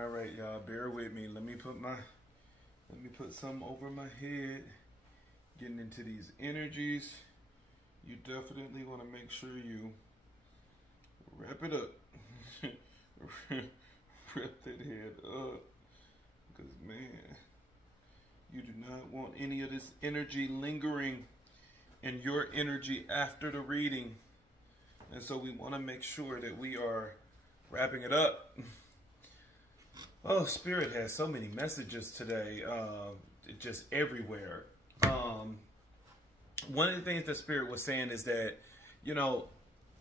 All right, y'all, bear with me. Let me put some over my head. Getting into these energies. You definitely want to make sure you wrap it up. Wrap that head up. Because, man, you do not want any of this energy lingering in your energy after the reading. And so we want to make sure that we are wrapping it up. Oh, Spirit has so many messages today, just everywhere. One of the things that Spirit was saying is that, you know,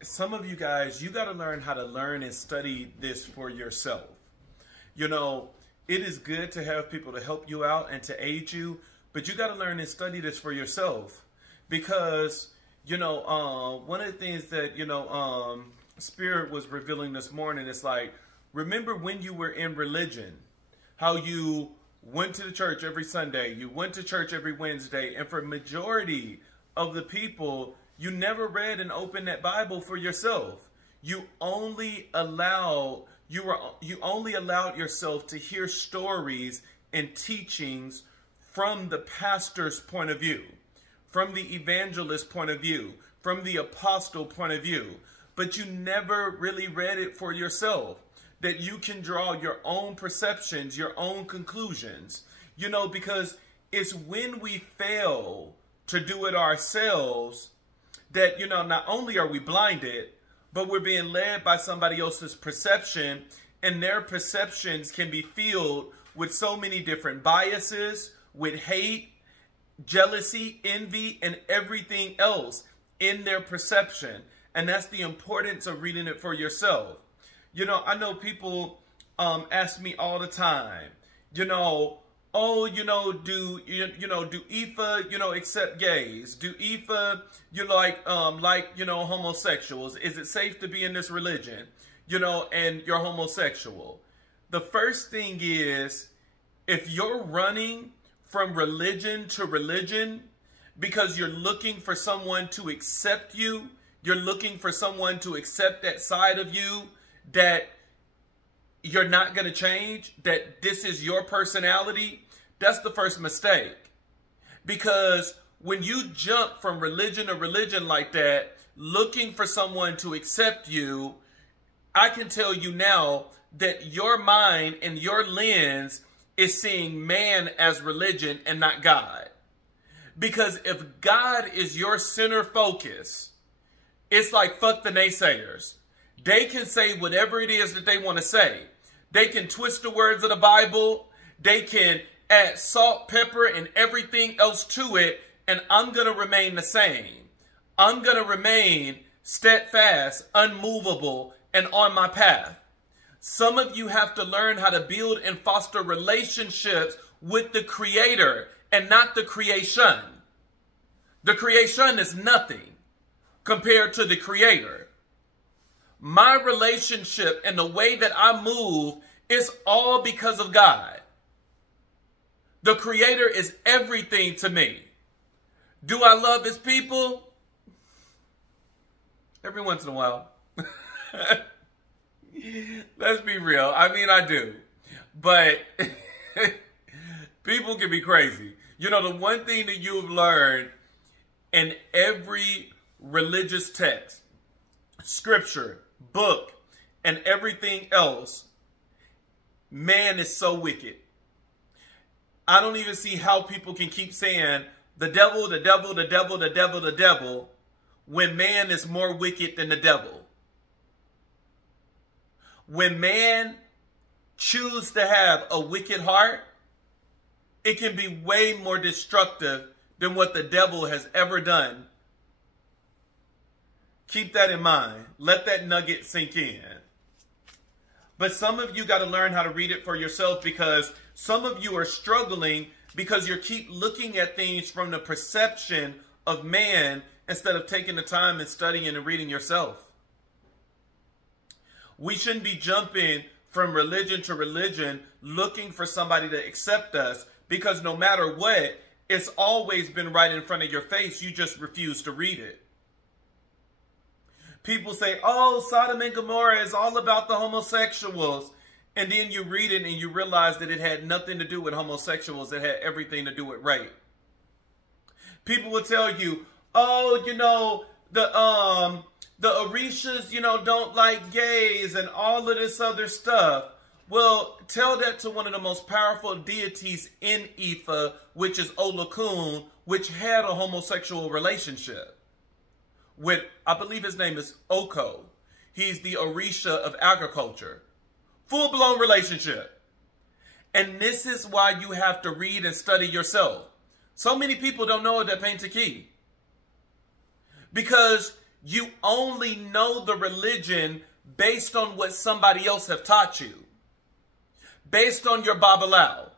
some of you guys, you got to learn how to learn and study this for yourself. You know, it is good to have people to help you out and to aid you, but you got to learn and study this for yourself. Because, you know, one of the things that, you know, Spirit was revealing this morning is like, remember when you were in religion, how you went to the church every Sunday, you went to church every Wednesday, and for majority of the people, you never read and opened that Bible for yourself. You only allowed yourself to hear stories and teachings from the pastor's point of view, from the evangelist's point of view, from the apostle point of view, but you never really read it for yourself, that you can draw your own perceptions, your own conclusions, you know, because it's when we fail to do it ourselves that, you know, not only are we blinded, but we're being led by somebody else's perception, and their perceptions can be filled with so many different biases, with hate, jealousy, envy, and everything else in their perception. And that's the importance of reading it for yourself. You know, I know people ask me all the time, you know, oh, you know, do Ifa, you know, accept gays? Do Ifa, you like, you know, homosexuals? Is it safe to be in this religion, you know, and you're homosexual? The first thing is, if you're running from religion to religion because you're looking for someone to accept you, you're looking for someone to accept that side of you, that you're not going to change, that this is your personality, that's the first mistake. Because when you jump from religion to religion like that, looking for someone to accept you, I can tell you now that your mind and your lens is seeing man as religion and not God. Because if God is your center focus, it's like fuck the naysayers. They can say whatever it is that they want to say. They can twist the words of the Bible. They can add salt, pepper, and everything else to it. And I'm going to remain the same. I'm going to remain steadfast, unmovable, and on my path. Some of you have to learn how to build and foster relationships with the Creator and not the creation. The creation is nothing compared to the Creator. My relationship and the way that I move is all because of God. The Creator is everything to me. Do I love His people? Every once in a while. Let's be real. I mean, I do. But people can be crazy. You know, the one thing that you've learned in every religious text, scripture, book, and everything else, man is so wicked. I don't even see how people can keep saying the devil, the devil, the devil, the devil, the devil, when man is more wicked than the devil. When man chooses to have a wicked heart, it can be way more destructive than what the devil has ever done. Keep that in mind. Let that nugget sink in. But some of you got to learn how to read it for yourself, because some of you are struggling because you keep looking at things from the perception of man instead of taking the time and studying and reading yourself. We shouldn't be jumping from religion to religion looking for somebody to accept us, because no matter what, it's always been right in front of your face. You just refuse to read it. People say, oh, Sodom and Gomorrah is all about the homosexuals. And then you read it and you realize that it had nothing to do with homosexuals. It had everything to do with rape. People will tell you, oh, you know, the Orishas, you know, don't like gays and all of this other stuff. Well, tell that to one of the most powerful deities in Ifa, which is Olokun, which had a homosexual relationship with, I believe his name is Oko. He's the Orisha of agriculture. Full-blown relationship. And this is why you have to read and study yourself. So many people don't know that Paintaki. Because you only know the religion based on what somebody else have taught you. Based on your Babalao.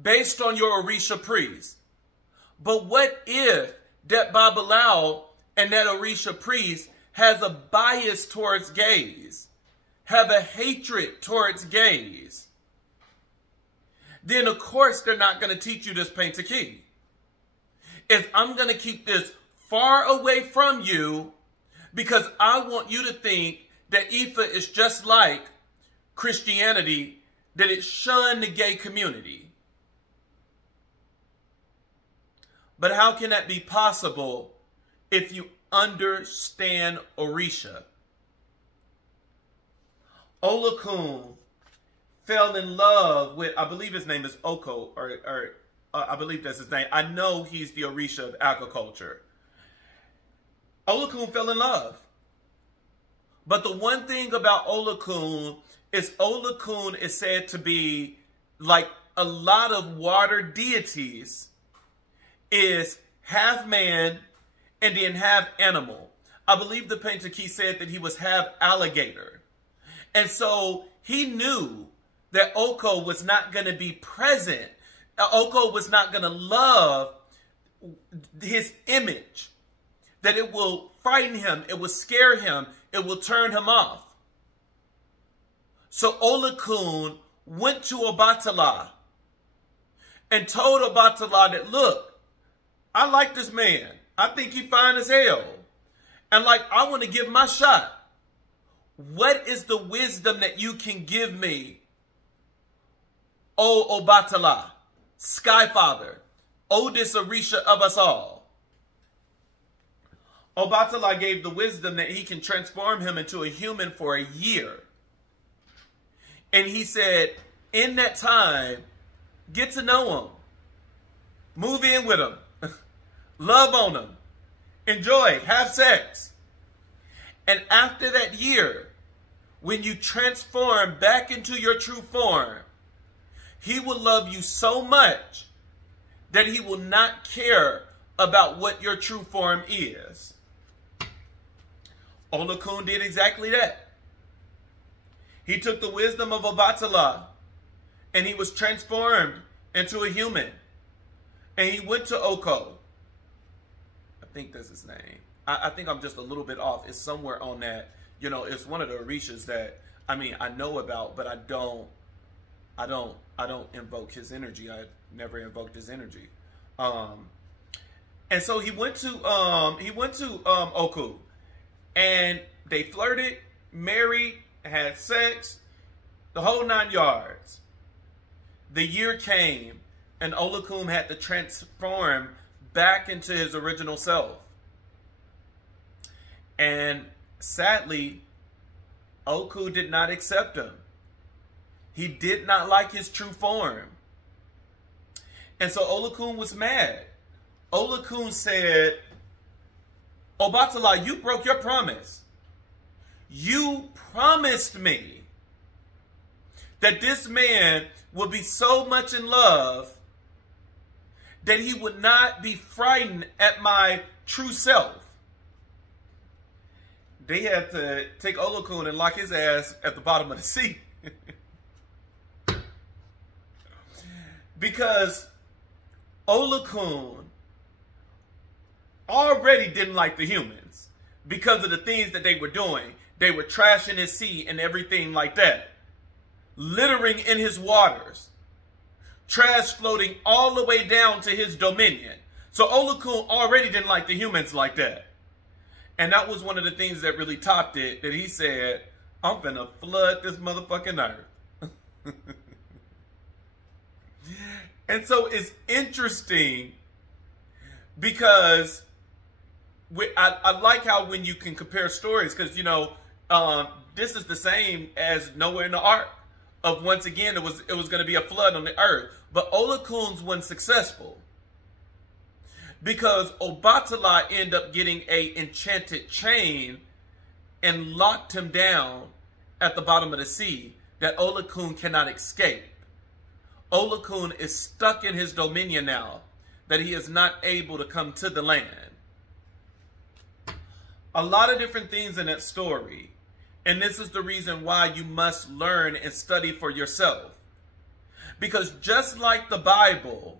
Based on your Orisha priest. But what if that Babalao and that Orisha priest has a bias towards gays? Have a hatred towards gays? Then of course they're not going to teach you this Paintaki. If I'm going to keep this far away from you because I want you to think that Ifa is just like Christianity, that it shunned the gay community. But how can that be possible if you understand Orisha? Olokun fell in love with, I believe his name is Oko, or I believe that's his name. I know he's the Orisha of agriculture. Olokun fell in love. But the one thing about Olokun is said to be, like a lot of water deities, is half man and then half animal. I believe the Paintaki said that he was half alligator. And so he knew that Oko was not going to be present. Oko was not going to love his image. That it will frighten him. It will scare him. It will turn him off. So Olokun went to Obatala and told Obatala that, look, I like this man. I think he fine as hell. And like, I want to give my shot. What is the wisdom that you can give me, O Obatala, Sky Father, oldest Orisha of us all? Obatala gave the wisdom that he can transform him into a human for a year. And he said, in that time, get to know him. Move in with him. Love on him. Enjoy. Have sex. And after that year, when you transform back into your true form, he will love you so much that he will not care about what your true form is. Olokun did exactly that. He took the wisdom of Obatala and he was transformed into a human. And he went to Oko. I think that's his name. I think I'm just a little bit off. It's somewhere on that. You know, it's one of the Orishas that, I mean, I know about, but I don't invoke his energy. I've never invoked his energy. And so he went to Oku, and they flirted, married, had sex, the whole 9 yards. The year came, and Olokun had to transform back into his original self. And sadly, Oku did not accept him. He did not like his true form. And so Olokun was mad. Olokun said, Obatala, you broke your promise. You promised me that this man would be so much in love that he would not be frightened at my true self. They had to take Olokun and lock his ass at the bottom of the sea. Because Olokun already didn't like the humans because of the things that they were doing. They were trashing his sea and everything like that. Littering in his waters. Trash floating all the way down to his dominion. So Olokun already didn't like the humans like that. And that was one of the things that really topped it, that he said, I'm finna flood this motherfucking earth. And so it's interesting because I like how when you can compare stories, because, this is the same as Noah and the ark. Of once again, it was going to be a flood on the earth. But Olakun's wasn't successful because Obatala ended up getting a enchanted chain and locked him down at the bottom of the sea that Olakun cannot escape. Olakun is stuck in his dominion now, that he is not able to come to the land. A lot of different things in that story. And this is the reason why you must learn and study for yourself. Because just like the Bible,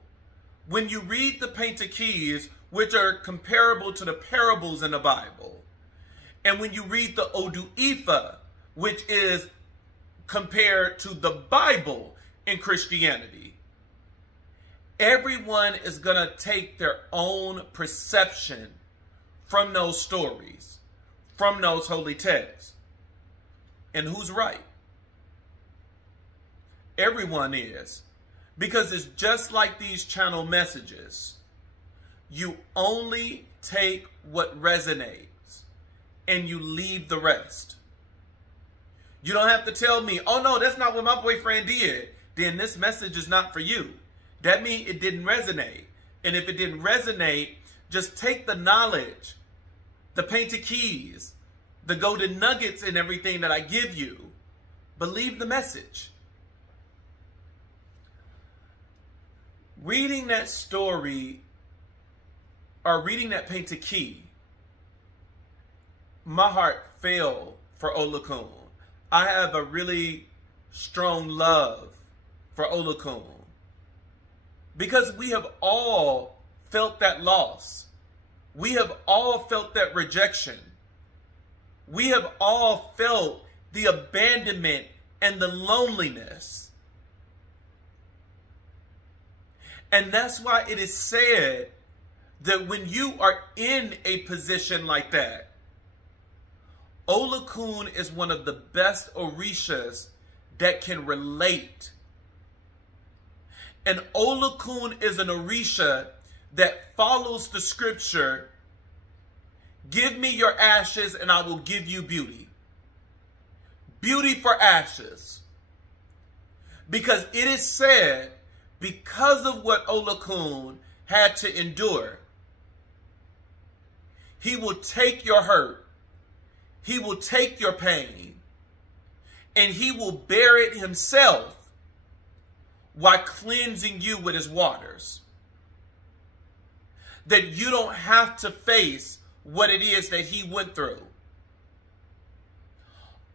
when you read the Pentateuch, which are comparable to the parables in the Bible, and when you read the Oduifa, which is compared to the Bible in Christianity, everyone is going to take their own perception from those stories, from those holy texts. And who's right? Everyone is. Because it's just like these channel messages. You only take what resonates and you leave the rest. You don't have to tell me, oh no, that's not what my boyfriend did. Then this message is not for you. That means it didn't resonate. And if it didn't resonate, just take the knowledge, the painted keys, the golden nuggets and everything that I give you. Believe the message. Reading that story or reading that painted key, my heart fell for Olakun. I have a really strong love for Olakun because we have all felt that loss. We have all felt that rejection. We have all felt the abandonment and the loneliness. And that's why it is said that when you are in a position like that, Olakun is one of the best orishas that can relate. And Olakun is an orisha that follows the scripture, give me your ashes and I will give you beauty. Beauty for ashes. Because it is said, because of what Olakun had to endure, he will take your hurt, he will take your pain, and he will bear it himself while cleansing you with his waters. That you don't have to face what it is that he went through.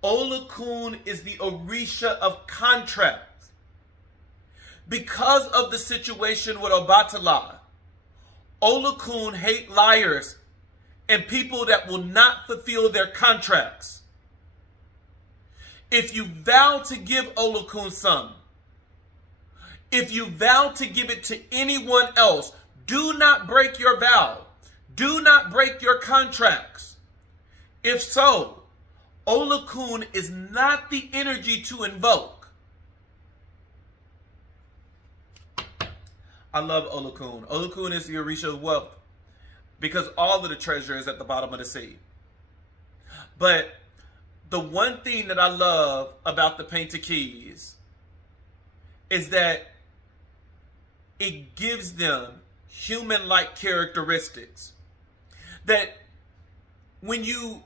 Olakun is the orisha of contract. Because of the situation with Obatala, Olakun hate liars and people that will not fulfill their contracts. If you vow to give Olakun some, if you vow to give it to anyone else, do not break your vow. Do not break your contracts. If so, Olakun is not the energy to invoke. I love Olakun. Olakun is the orisha of wealth because all of the treasure is at the bottom of the sea. But the one thing that I love about the painted keys is that it gives them human-like characteristics. That when you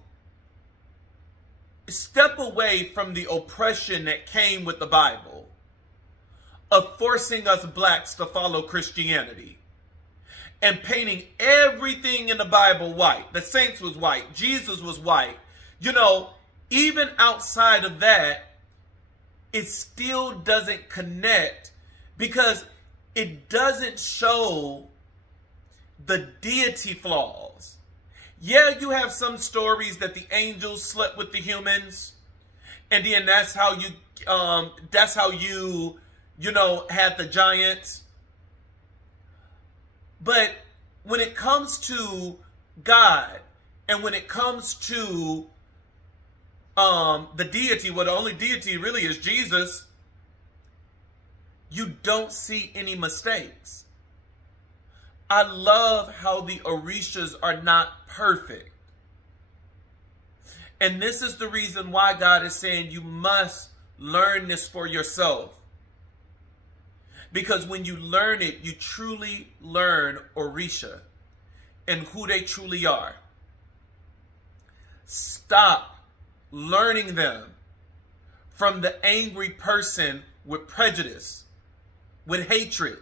step away from the oppression that came with the Bible, of forcing us blacks to follow Christianity and painting everything in the Bible white. The saints was white. Jesus was white. Even outside of that, it still doesn't connect because it doesn't show the deity flaws. Yeah, you have some stories that the angels slept with the humans, and then that's how you had the giants. But when it comes to God and when it comes to the deity, well, the only deity really is Jesus. you don't see any mistakes. I love how the Orishas are not perfect. And this is the reason why God is saying you must learn this for yourself. Because when you learn it, you truly learn Orisha and who they truly are. Stop learning them from the angry person with prejudice, with hatred.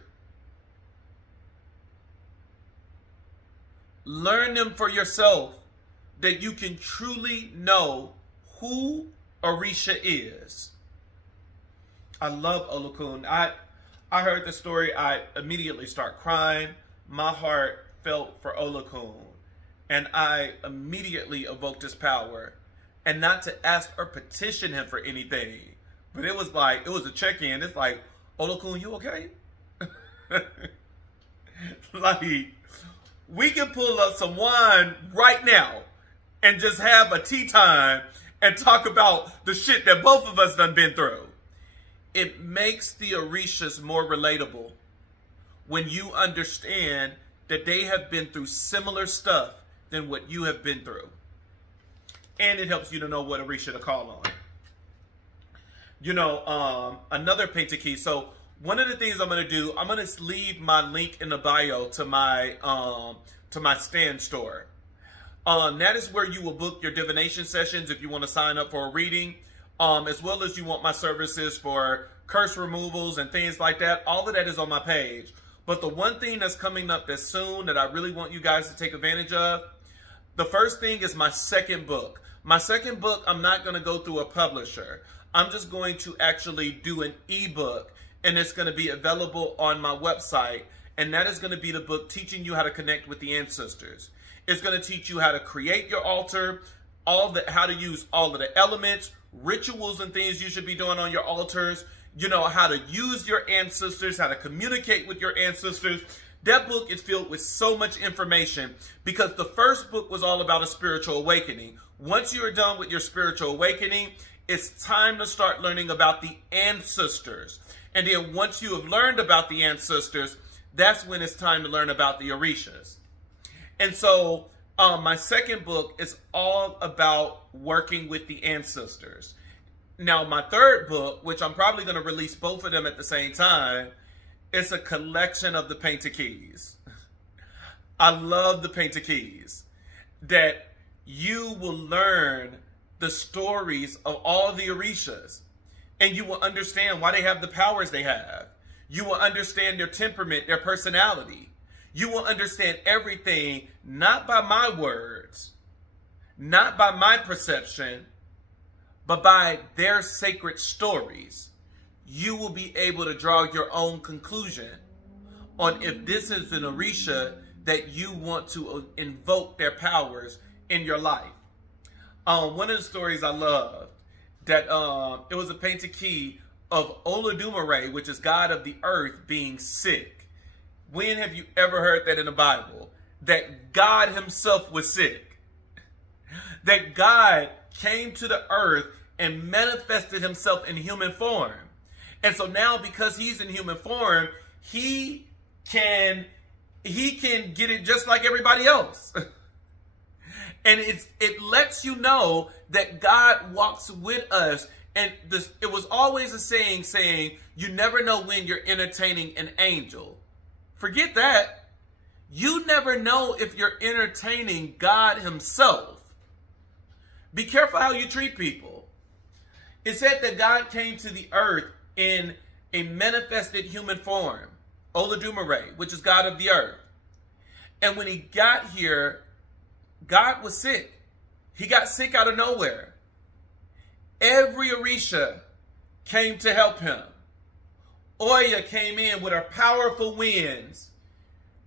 Learn them for yourself, that you can truly know who Orisha is. I love Olokun. I heard the story, I immediately start crying. My heart felt for Olokun, and I immediately evoked his power. And not to ask or petition him for anything, but it was like, it was a check-in. It's like, Olokun, you okay? Like, we can pull up some wine right now and just have a tea time and talk about the shit that both of us done been through. It makes the Orishas more relatable when you understand that they have been through similar stuff than what you have been through. And it helps you to know what Orisha to call on. You know, another painted key. So one of the things I'm going to do, I'm going to leave my link in the bio to my stand store. That is where you will book your divination sessions if you want to sign up for a reading. As well as you want my services for curse removals and things like that. All of that is on my page. But the one thing that's coming up that's soon that I really want you guys to take advantage of, the first thing is my second book. My second book, I'm not going to go through a publisher. I'm just going to actually do an ebook, and it's going to be available on my website. And that is going to be the book teaching you how to connect with the ancestors. It's going to teach you how to create your altar, how to use all of the elements, rituals and things you should be doing on your altars, you know, how to use your ancestors, how to communicate with your ancestors. That book is filled with so much information because the first book was all about a spiritual awakening. Once you're done with your spiritual awakening, it's time to start learning about the ancestors. And then once you have learned about the ancestors, that's when it's time to learn about the Orishas. And so my second book is all about working with the ancestors. Now, my third book, which I'm probably going to release both of them at the same time, it's a collection of the painted keys. I love the painted keys. That you will learn the stories of all the Orishas. And you will understand why they have the powers they have. You will understand their temperament, their personality. You will understand everything, not by my words, not by my perception, but by their sacred stories. You will be able to draw your own conclusion on if this is an Orisha that you want to invoke their powers in your life. One of the stories I love, that it was a painted key of Olodumare, which is God of the earth, being sick. When have you ever heard that in the Bible? That God himself was sick. That God came to the earth and manifested himself in human form. And so now, because he's in human form, he can get it just like everybody else. And it lets you know that God walks with us. And it was always a saying, you never know when you're entertaining an angel. Forget that. You never know if you're entertaining God himself. Be careful how you treat people. It said that God came to the earth in a manifested human form, Olodumare, which is God of the earth. And when he got here, God was sick. He got sick out of nowhere. Every Orisha came to help him. Oya came in with her powerful winds,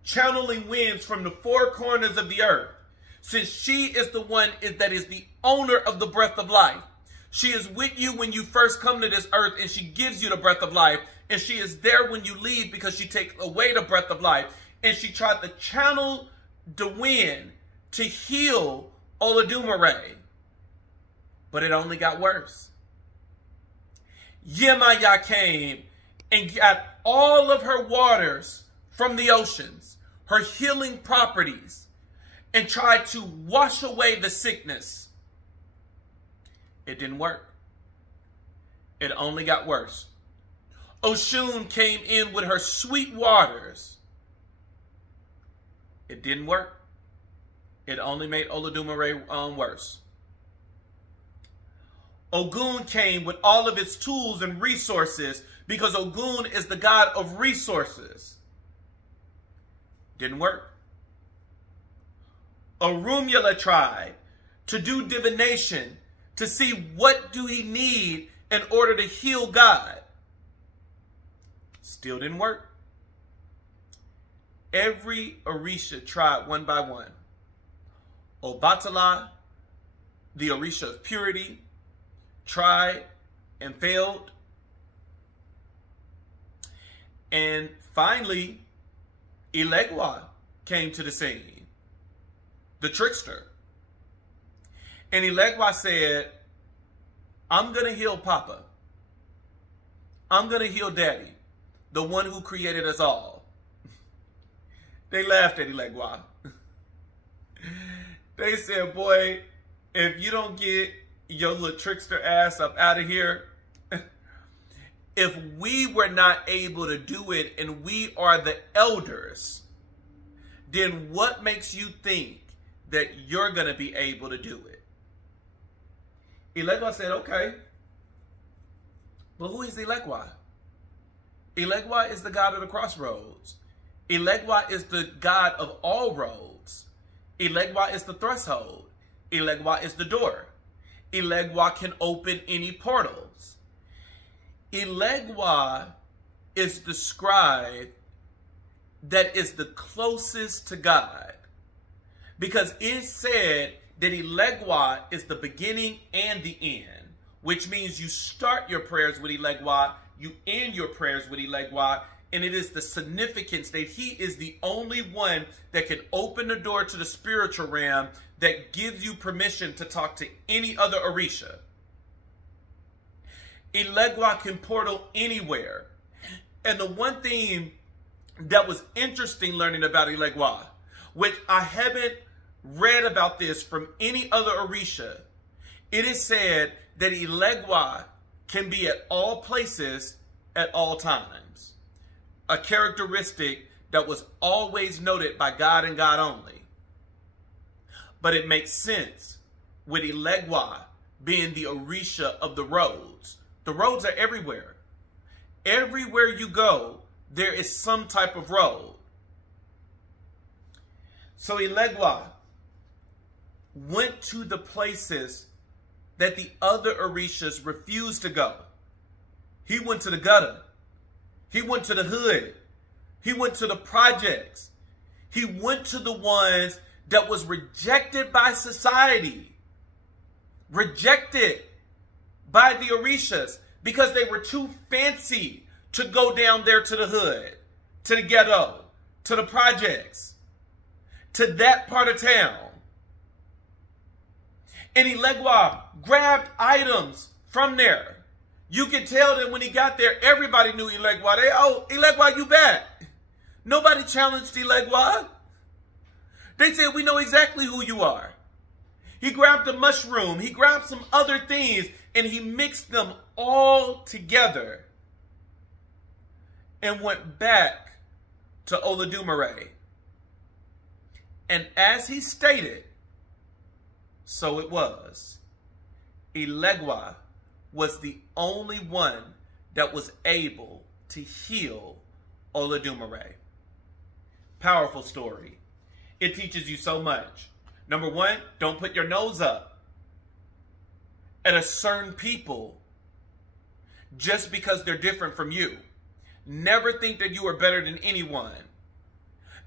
channeling winds from the four corners of the earth. Since she is the one that is the owner of the breath of life. She is with you when you first come to this earth, and she gives you the breath of life. And she is there when you leave because she takes away the breath of life. And she tried to channel the wind to heal Olodumare. But it only got worse. Yemaya came and got all of her waters from the oceans, her healing properties, and tried to wash away the sickness. It didn't work. It only got worse. Oshun came in with her sweet waters. It didn't work. It only made Olodumare worse. Ogun came with all of its tools and resources because Ogun is the god of resources. Didn't work. Orunmila tried to do divination to see what do he need in order to heal God. Still didn't work. Every Orisha tried one by one. Obatala, the Orisha of purity, tried and failed. And finally, Elegwa came to the scene, the trickster. And Elegwa said, I'm going to heal Papa. I'm going to heal Daddy, the one who created us all. They laughed at Elegwa. They said, boy, if you don't get your little trickster ass up out of here, if we were not able to do it and we are the elders, then what makes you think that you're going to be able to do it? Elegwa said, okay. But who is Elegwa? Elegwa is the god of the crossroads. Elegwa is the god of all roads. Elegwa is the threshold. Elegwa is the door. Elegwa can open any portals. Elegwa is described that is the closest to God, because it said that Elegwa is the beginning and the end, which means you start your prayers with Elegwa, you end your prayers with Elegwa, and it is the significance that he is the only one that can open the door to the spiritual realm that gives you permission to talk to any other Orisha. Elegwa can portal anywhere. And the one thing that was interesting learning about Elegwa, which I haven't read about this from any other Orisha, it is said that Elegwa can be at all places at all times. A characteristic that was always noted by God and God only. But it makes sense with Elegwa being the Orisha of the roads. The roads are everywhere. Everywhere you go, there is some type of road. So Elegwa went to the places that the other Orishas refused to go. He went to the gutter. He went to the hood. He went to the projects. He went to the ones that was rejected by society. Rejected by the Orishas because they were too fancy to go down there to the hood, to the ghetto, to the projects, to that part of town. And Elegwa grabbed items from there. You could tell that when he got there, everybody knew Elegwa. Oh, Elegwa, you back. Nobody challenged Elegwa. They said, we know exactly who you are. He grabbed a mushroom. He grabbed some other things, and he mixed them all together and went back to Olodumare. And as he stated, so it was. Elegwa was the only one that was able to heal Olodumare. Powerful story. It teaches you so much. Number one, don't put your nose up at a certain people just because they're different from you. Never think that you are better than anyone,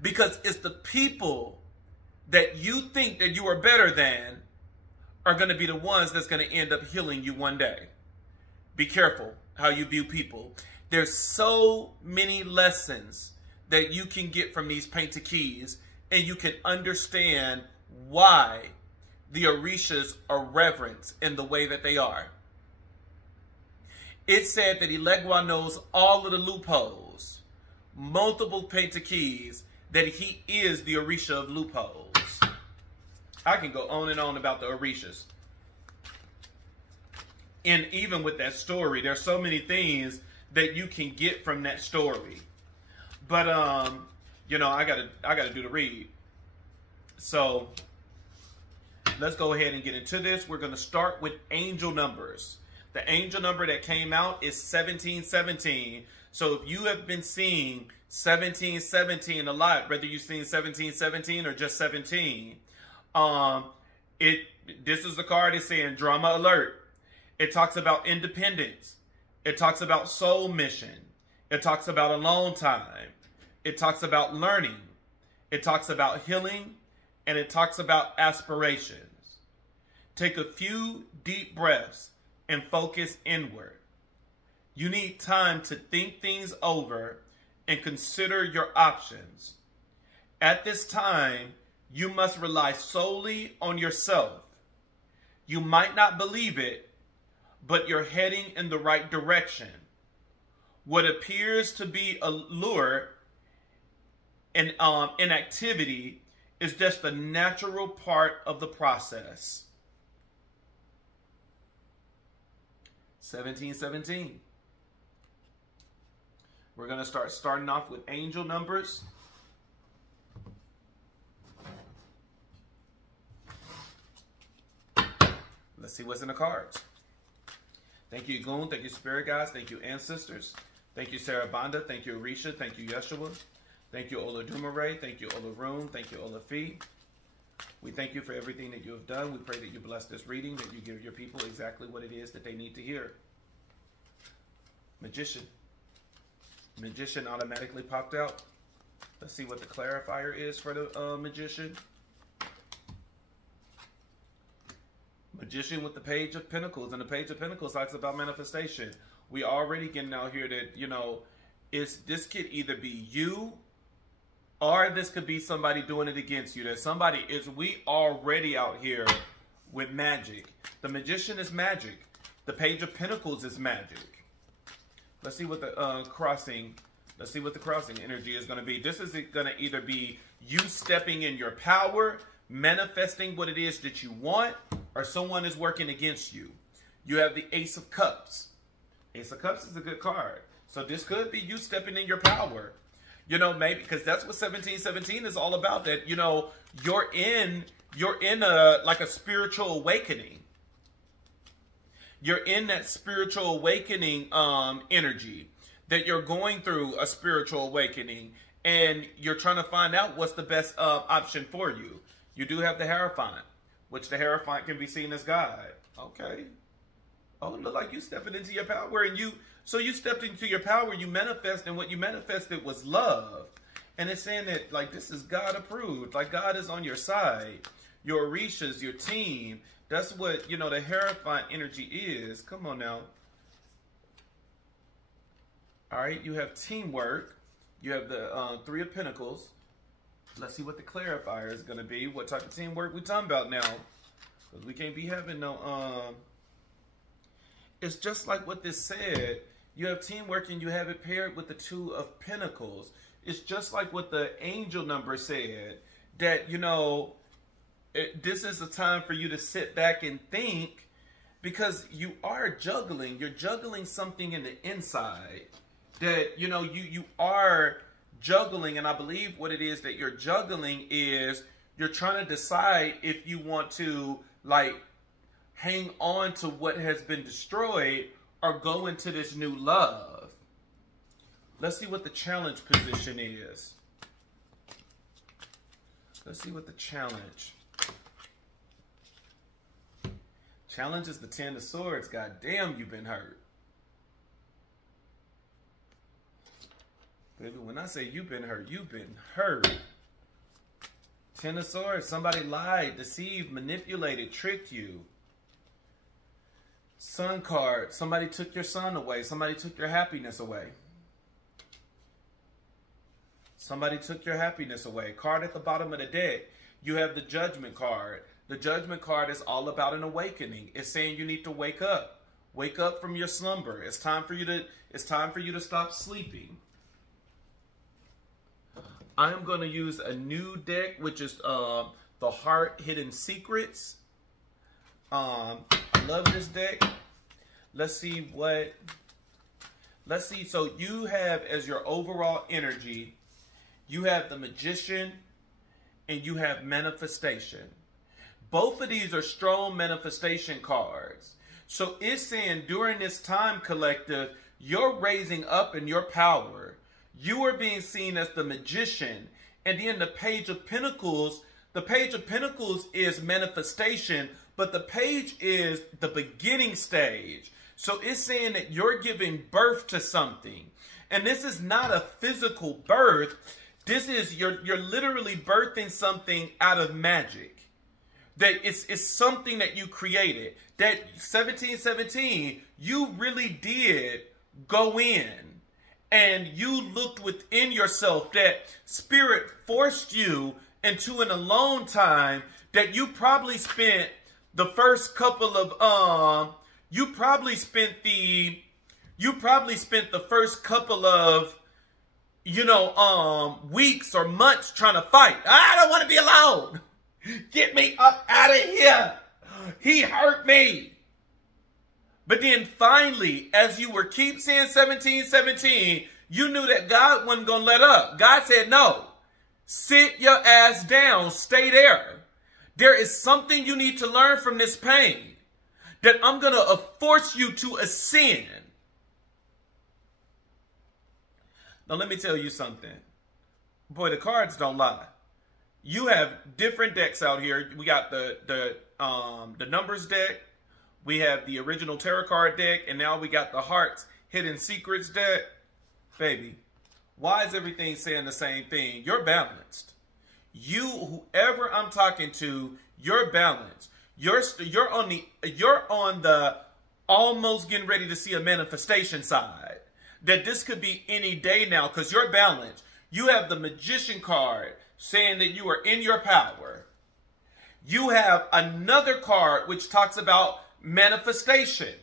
because it's the people that you think that you are better than are going to be the ones that's going to end up healing you one day. Be careful how you view people. There's so many lessons that you can get from these painted keys, and you can understand why the Orishas are reverenced in the way that they are. it said that Elegua knows all of the loopholes, multiple pentakeys, that he is the Orisha of loopholes. I can go on and on about the Orishas. And even with that story, there's so many things that you can get from that story. But you know, I gotta do the read. So let's go ahead and get into this. We're gonna start with angel numbers. The angel number that came out is 1717. So if you have been seeing 1717 a lot, whether you've seen 1717 or just 17, this is the card is saying drama alert. It talks about independence. It talks about soul mission. It talks about alone time. It talks about learning. It talks about healing. And it talks about aspirations. Take a few deep breaths and focus inward. You need time to think things over and consider your options. At this time, you must rely solely on yourself. You might not believe it, but you're heading in the right direction. What appears to be a lure and inactivity is just a natural part of the process. 1717. We're going to starting off with angel numbers. Let's see what's in the cards. Thank you, Goon. Thank you, Spirit Guides. Thank you, Ancestors. Thank you, Sarah Banda. Thank you, Orisha. Thank you, Yeshua. Thank you, Ola Dumare. Thank you, Ola Room. Thank you, Ola Fee. We thank you for everything that you have done. We pray that you bless this reading, that you give your people exactly what it is that they need to hear. Magician. Magician automatically popped out. Let's see what the clarifier is for the Magician. Magician with the Page of Pentacles. And the Page of Pentacles talks about manifestation. We already getting out here that, you know, this could either be you or this could be somebody doing it against you. That somebody is, we already out here with magic. The Magician is magic. The Page of Pentacles is magic. Let's see what the crossing energy is going to be. This is going to either be you stepping in your power, manifesting what it is that you want, or someone is working against you. You have the Ace of Cups. Ace of Cups is a good card. So this could be you stepping in your power. You know, maybe because that's what 1717 is all about. That, you know, you're in a like a spiritual awakening. You're in that spiritual awakening energy, that you're going through a spiritual awakening, and you're trying to find out what's the best option for you. You do have the Hierophant, which the Hierophant can be seen as God. Okay. Oh, it looked like you stepping into your power, and you stepped into your power, you manifest, and what you manifested was love. And it's saying that, like, this is God approved. Like, God is on your side. Your Orishas, your team. That's what, you know, the Hierophant energy is. Come on now. All right, you have teamwork. You have the Three of Pentacles. Let's see what the clarifier is going to be. What type of teamwork we talking about now? Because we can't be having no... It's just like what this said. You have teamwork and you have it paired with the Two of Pentacles. It's just like what the angel number said. That, you know, this is a time for you to sit back and think, because you are juggling. You're juggling something in the inside. That, you know, you are juggling. And I believe what it is that you're juggling is you're trying to decide if you want to, like, hang on to what has been destroyed or go into this new love. Let's see what the challenge position is. Let's see what the challenge. Challenge is the Ten of Swords. God damn, you've been hurt. Baby, when I say you've been hurt, you've been hurt. Ten of Swords. Somebody lied, deceived, manipulated, tricked you. Sun card. Somebody took your sun away. Somebody took your happiness away. Somebody took your happiness away. Card at the bottom of the deck. You have the Judgment card. The Judgment card is all about an awakening. It's saying you need to wake up. Wake up from your slumber. It's time for you to stop sleeping. I am going to use a new deck, which is the Heart Hidden Secrets. I love this deck. Let's see. So you have as your overall energy, you have the Magician and you have Manifestation. Both of these are strong manifestation cards. So it's saying during this time, collective, you're raising up in your power. You are being seen as the Magician. And then the Page of Pentacles, the Page of Pentacles is manifestation, but the page is the beginning stage. So it's saying that you're giving birth to something. And this is not a physical birth. This is, you're literally birthing something out of magic. That it's something that you created. That 1717, you really did go in. And you looked within yourself. That spirit forced you into an alone time. That you probably spent the first couple of you probably spent the first couple of weeks or months trying to fight. I don't want to be alone. Get me up out of here. He hurt me. But then finally, as you were keep saying 1717, you knew that God wasn't going to let up. God said, no, sit your ass down. Stay there. There is something you need to learn from this pain. That I'm going to force you to ascend. Now, let me tell you something. Boy, the cards don't lie. You have different decks out here. We got the numbers deck. We have the original tarot card deck. And now we got the Hearts Hidden Secrets deck. Baby, why is everything saying the same thing? You're balanced. You, whoever I'm talking to, you're balanced. You're on the almost getting ready to see a manifestation side. That this could be any day now because you're balanced. You have the Magician card saying that you are in your power. You have another card which talks about manifestation.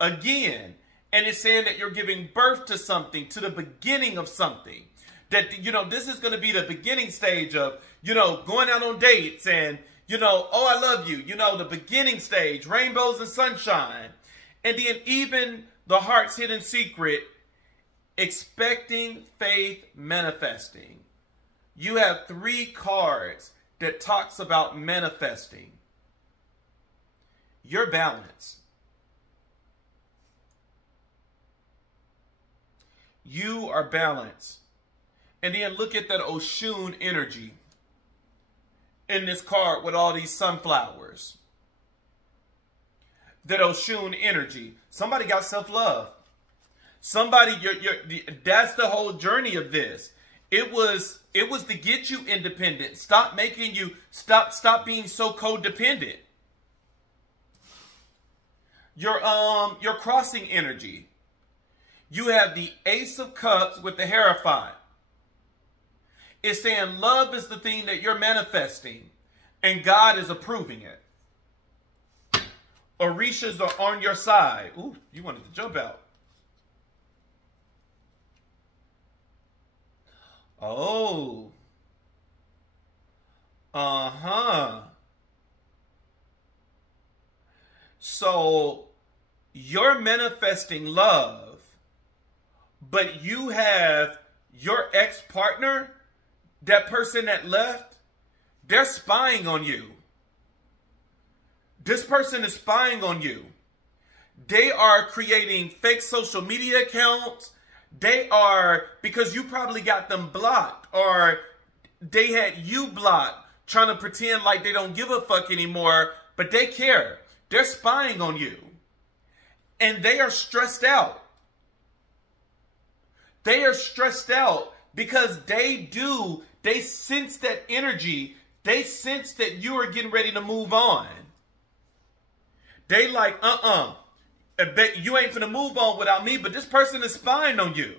Again, and it's saying that you're giving birth to something, to the beginning of something. That, this is going to be the beginning stage of, going out on dates and, oh, I love you. The beginning stage, rainbows and sunshine. And then even the Heart's Hidden Secret, expecting, faith, manifesting. You have 3 cards that talks about manifesting. You're balanced. You are balanced. And then look at that Oshun energy in this card with all these sunflowers. That Oshun energy. Somebody got self-love. Somebody, that's the whole journey of this. It was to get you independent. Stop being so codependent. Your crossing energy. You have the Ace of Cups with the Hierophant. It's saying love is the thing that you're manifesting. And God is approving it. Orishas are on your side. Ooh, you wanted to jump out. Oh. Uh-huh. So, you're manifesting love, but you have your ex-partner, that person that left, they're spying on you. This person is spying on you. They are creating fake social media accounts. They are, because you probably got them blocked, or they had you blocked, trying to pretend like they don't give a fuck anymore, but they care. They're spying on you. And they are stressed out. They are stressed out because they sense that energy. They sense that you are getting ready to move on. They like, you ain't finna move on without me, but this person is spying on you.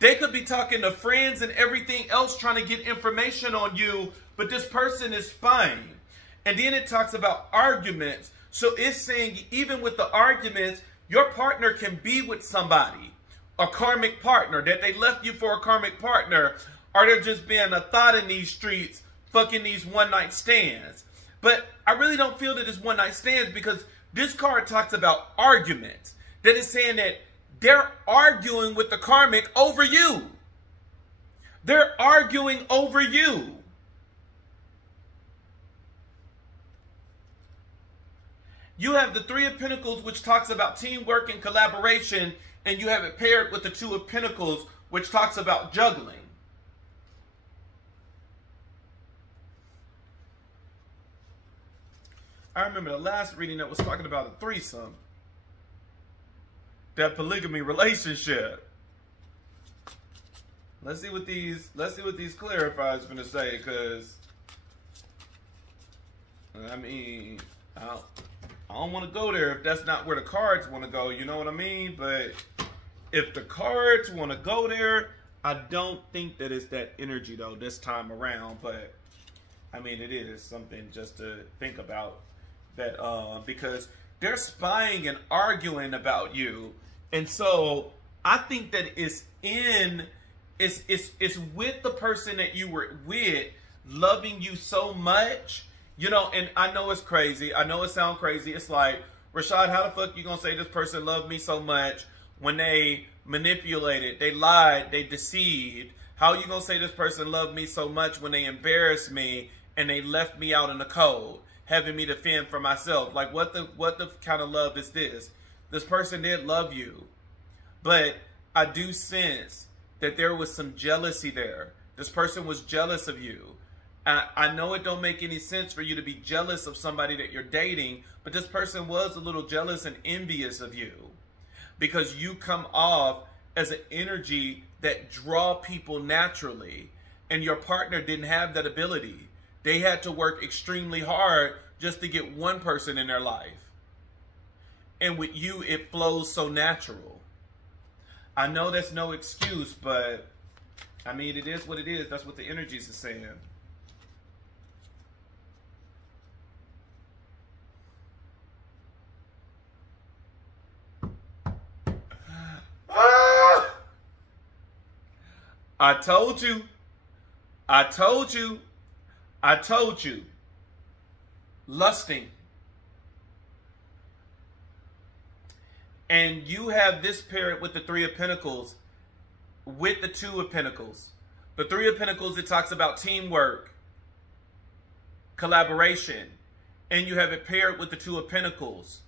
They could be talking to friends and everything else trying to get information on you, but this person is spying. And then it talks about arguments. So it's saying even with the arguments, your partner can be with somebody, a karmic partner, that they left you for a karmic partner, or they're just being a thought in these streets, fucking these one-night stands. But I really don't feel that it's one-night stands, because this card talks about arguments. That is saying that they're arguing with the karmic over you. They're arguing over you. You have the Three of Pentacles, which talks about teamwork and collaboration, and you have it paired with the Two of Pentacles, which talks about juggling. I remember the last reading that was talking about a threesome. That polygamy relationship. Let's see what these clarifiers gonna say, because I mean, I don't want to go there if that's not where the cards want to go, you know what I mean? But if the cards want to go there, I don't think that it's that energy though this time around. But I mean, it is something just to think about, that because they're spying and arguing about you. And so I think that it's with the person that you were with loving you so much, you know. And I know it's crazy. I know it sounds crazy. It's like, Rashad, how the fuck you gonna say this person loved me so much when they manipulated, they lied, they deceived? How you gonna say this person loved me so much when they embarrassed me and they left me out in the cold, having me to fend for myself? Like, what the kind of love is this? This person did love you, but I do sense that there was some jealousy there. This person was jealous of you. I know it don't make any sense for you to be jealous of somebody that you're dating, but this person was a little jealous and envious of you, because you come off as an energy that draw people naturally, and your partner didn't have that ability. They had to work extremely hard just to get one person in their life. And with you, it flows so natural. I know that's no excuse, but I mean, it is what it is. That's what the energies are saying. Ah! I told you. I told you. I told you. Lusting. And you have this paired with the Three of Pentacles, with the Two of Pentacles. The Three of Pentacles, it talks about teamwork, collaboration. And you have it paired with the Two of Pentacles.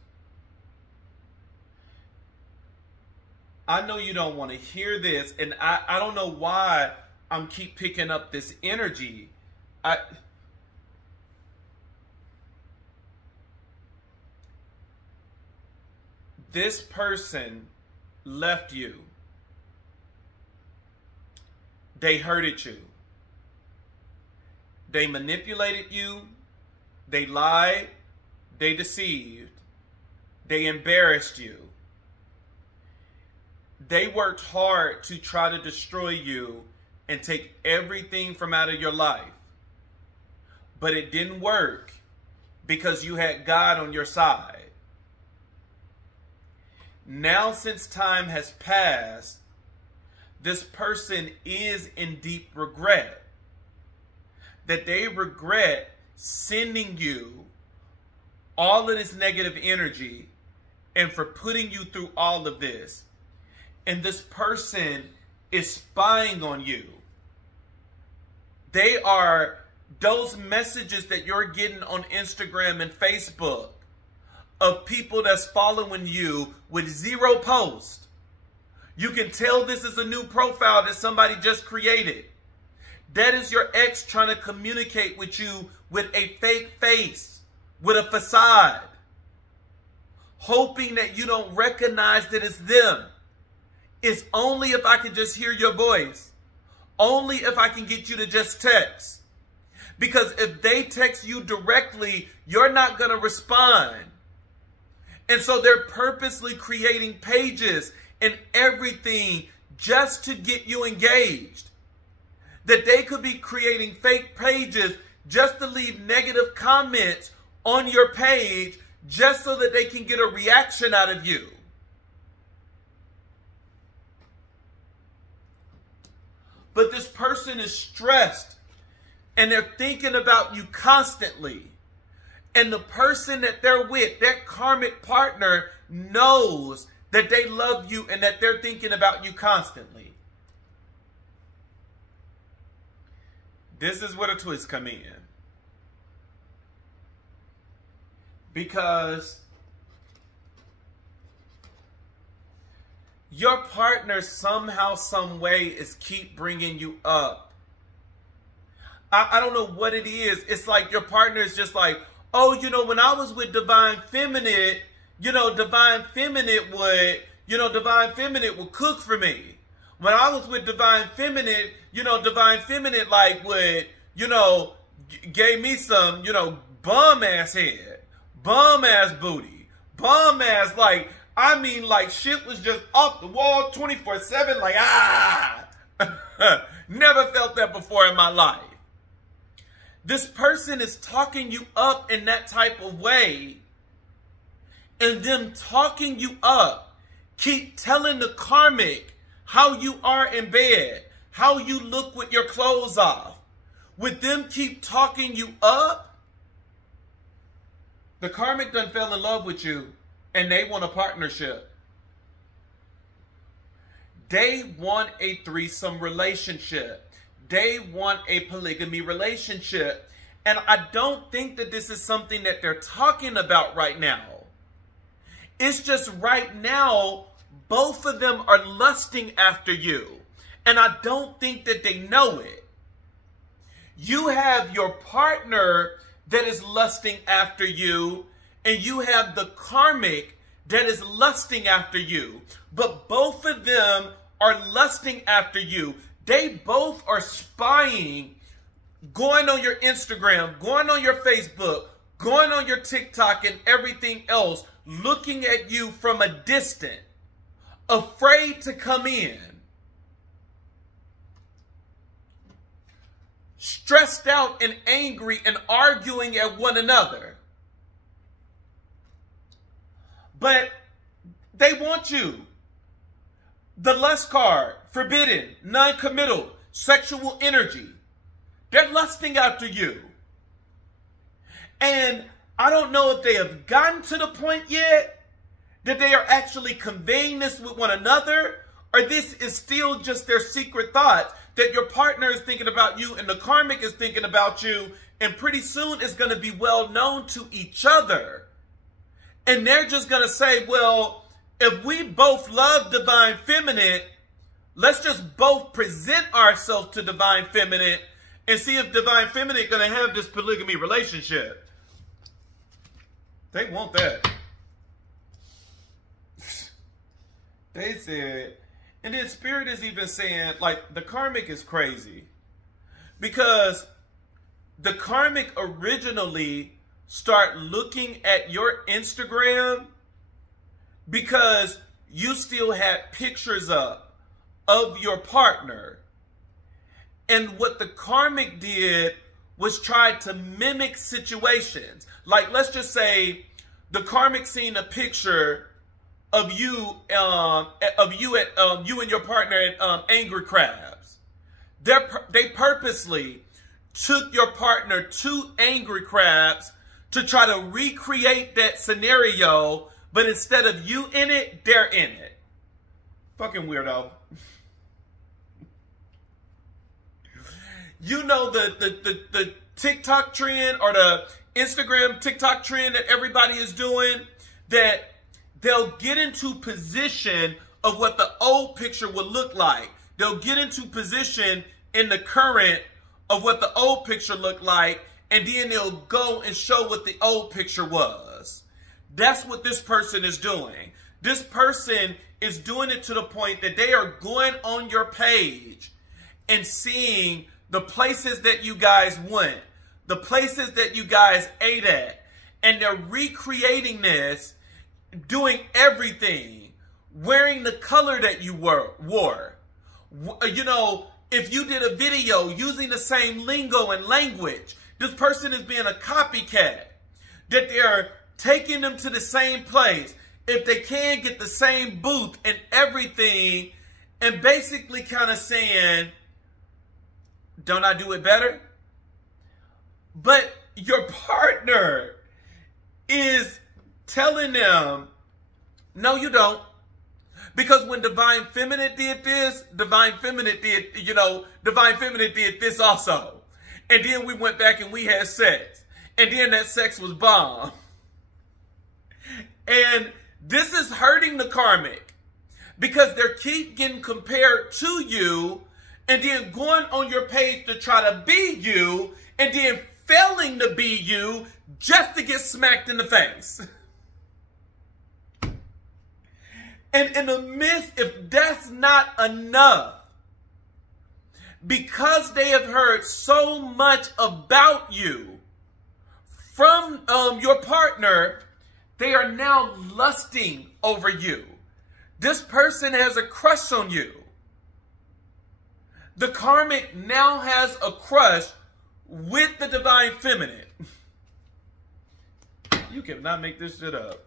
I know you don't want to hear this, and I don't know why I'm keep picking up this energy. This person left you. They hurted you. They manipulated you. They lied. They deceived. They embarrassed you. They worked hard to try to destroy you and take everything from out of your life. But it didn't work because you had God on your side. Now, since time has passed, this person is in deep regret. That they regret sending you all of this negative energy and for putting you through all of this. And this person is spying on you. They are those messages that you're getting on Instagram and Facebook of people that's following you with 0 posts. You can tell this is a new profile that somebody just created. That is your ex trying to communicate with you with a fake face, with a facade, hoping that you don't recognize that it's them. It's only if I can just hear your voice. Only if I can get you to just text. Because if they text you directly, you're not going to respond. And so they're purposely creating pages and everything just to get you engaged. That they could be creating fake pages just to leave negative comments on your page just so that they can get a reaction out of you. But this person is stressed and they're thinking about you constantly. And the person that they're with, that karmic partner, knows that they love you and that they're thinking about you constantly. This is where the twists come in. Because your partner somehow, some way is keep bringing you up. I don't know what it is. It's like your partner is just like, oh, you know, when I was with Divine Feminine, you know, Divine Feminine would cook for me. When I was with Divine Feminine, you know, Divine Feminine like would, you know, gave me some, you know, bum ass head, bum ass booty, bum ass, like, I mean, like shit was just off the wall 24/7, like, ah. Never felt that before in my life. This person is talking you up in that type of way. And them talking you up keep telling the karmic how you are in bed, how you look with your clothes off. With them keep talking you up, the karmic done fell in love with you and they want a partnership. They want a threesome relationship. They want a polygamy relationship. And I don't think that this is something that they're talking about right now. It's just right now, both of them are lusting after you. And I don't think that they know it. You have your partner that is lusting after you, and you have the karmic that is lusting after you. But both of them are lusting after you. They both are spying, going on your Instagram, going on your Facebook, going on your TikTok and everything else, looking at you from a distance, afraid to come in, stressed out and angry and arguing at one another. But they want you. The lust card, forbidden, non-committal, sexual energy. They're lusting after you. And I don't know if they have gotten to the point yet that they are actually conveying this with one another, or this is still just their secret thoughts that your partner is thinking about you and the karmic is thinking about you, and pretty soon it's going to be well known to each other. And they're just going to say, well, if we both love Divine Feminine, let's just both present ourselves to Divine Feminine and see if Divine Feminine is going to have this polygamy relationship. They want that. They said, and then Spirit is even saying, like, the karmic is crazy. Because the karmic originally start looking at your Instagram because you still had pictures up of your partner. And what the karmic did was try to mimic situations. Like, let's just say the karmic seen a picture of you and your partner at Angry Crabs. They purposely took your partner to Angry Crabs to try to recreate that scenario, but instead of you in it, they're in it. Fucking weirdo. You know the TikTok trend or the Instagram TikTok trend that everybody is doing, that they'll get into position of what the old picture would look like. They'll get into position in the current of what the old picture looked like, and then they'll go and show what the old picture was. That's what this person is doing. This person is doing it to the point that they are going on your page and seeing the places that you guys went, the places that you guys ate at, and they're recreating this, doing everything, wearing the color that you wore. You know, if you did a video using the same lingo and language, this person is being a copycat. That they're taking them to the same place, if they can get the same booth and everything, and basically kind of saying, don't I do it better? But your partner is telling them, no, you don't. Because when Divine Feminine did this, Divine Feminine did this also. And then we went back and we had sex. And then that sex was bomb. And this is hurting the karmic. Because they keep getting compared to you and then going on your page to try to be you and then failing to be you just to get smacked in the face. And in the midst, if that's not enough, because they have heard so much about you from your partner, they are now lusting over you. This person has a crush on you. The karmic now has a crush with the Divine Feminine. You cannot make this shit up.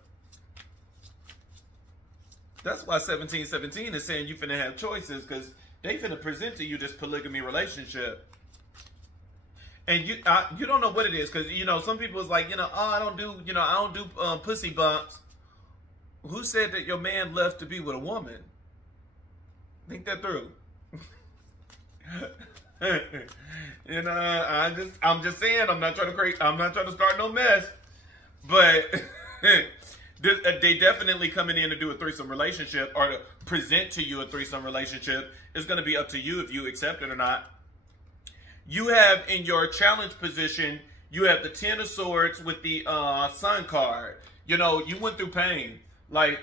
That's why 1717 is saying you finna have choices, because they finna present to you this polygamy relationship. And you don't know what it is, because, you know, some people is like, oh, I don't do pussy bumps. Who said that your man left to be with a woman? Think that through. I'm just saying, I'm not trying to start no mess, but they definitely coming in to do a threesome relationship or to present to you a threesome relationship. It's going to be up to you if you accept it or not. You have in your challenge position, you have the 10 of Swords with the Sun card. You know, you went through pain. Like,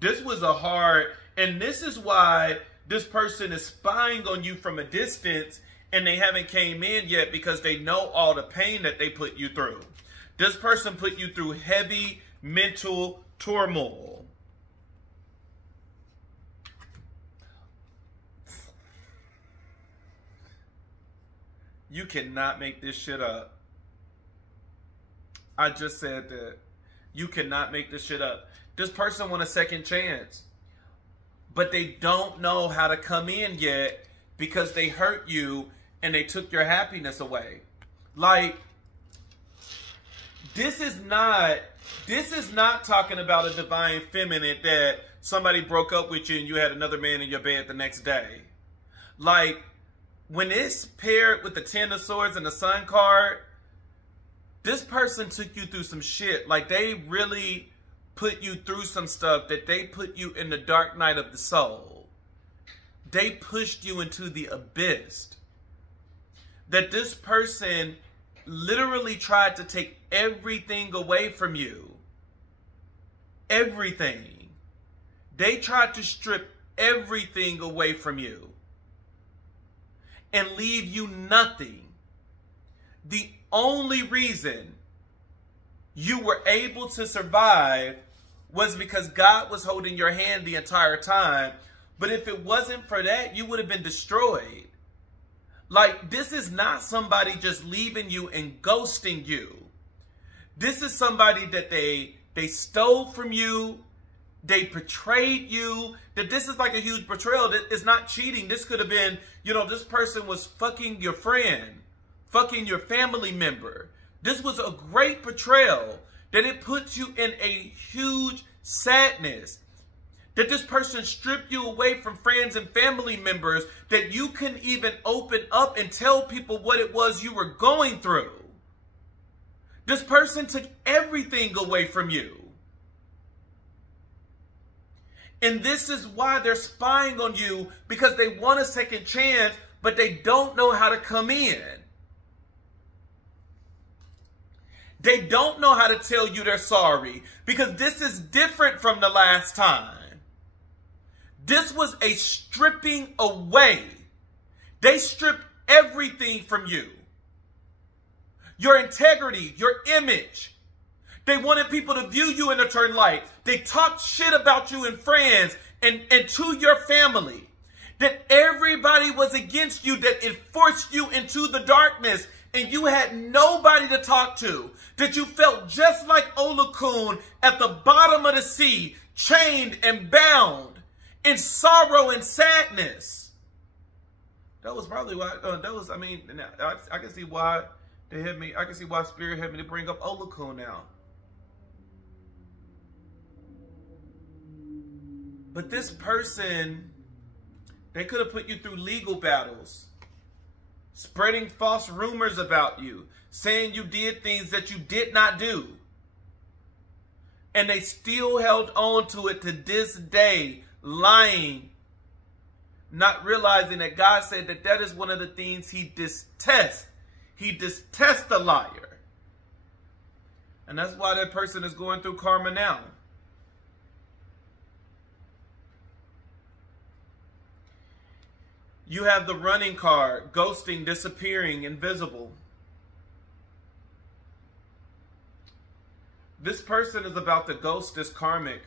this was a hard, and this is why this person is spying on you from a distance and they haven't came in yet, because they know all the pain that they put you through. This person put you through heavy mental turmoil. You cannot make this shit up. I just said that. You cannot make this shit up. This person want a second chance, but they don't know how to come in yet because they hurt you and they took your happiness away. Like, this is not talking about a Divine Feminine that somebody broke up with you and you had another man in your bed the next day. Like, when it's paired with the 10 of Swords and the Sun card, this person took you through some shit. Like, they really put you through some stuff, that they put you in the dark night of the soul. They pushed you into the abyss. That this person literally tried to take everything away from you. Everything. They tried to strip everything away from you and leave you nothing. The only reason you were able to survive was because God was holding your hand the entire time. But if it wasn't for that, you would have been destroyed. Like, this is not somebody just leaving you and ghosting you. This is somebody that they stole from you. They betrayed you. That this is like a huge betrayal. That it's not cheating. This could have been, this person was fucking your friend, fucking your family member. This was a great betrayal. That it puts you in a huge sadness. That this person stripped you away from friends and family members, that you couldn't even open up and tell people what it was you were going through. This person took everything away from you. And this is why they're spying on you, because they want a second chance, but they don't know how to come in. They don't know how to tell you they're sorry, because this is different from the last time. This was a stripping away. They stripped everything from you. Your integrity, your image. They wanted people to view you in a certain light. They talked shit about you and friends and to your family. That everybody was against you, that it forced you into the darkness. and you had nobody to talk to, that you felt just like Olakun at the bottom of the sea, chained and bound in sorrow and sadness. That was probably why, I can see why they had me, I can see why Spirit had me to bring up Olakun now. But this person, they could have put you through legal battles, spreading false rumors about you, saying you did things that you did not do. And they still held on to it to this day, lying, not realizing that God said that that is one of the things he detests. He detests the liar. And that's why that person is going through karma now. You have the running card, ghosting, disappearing, invisible. This person is about to ghost this karmic.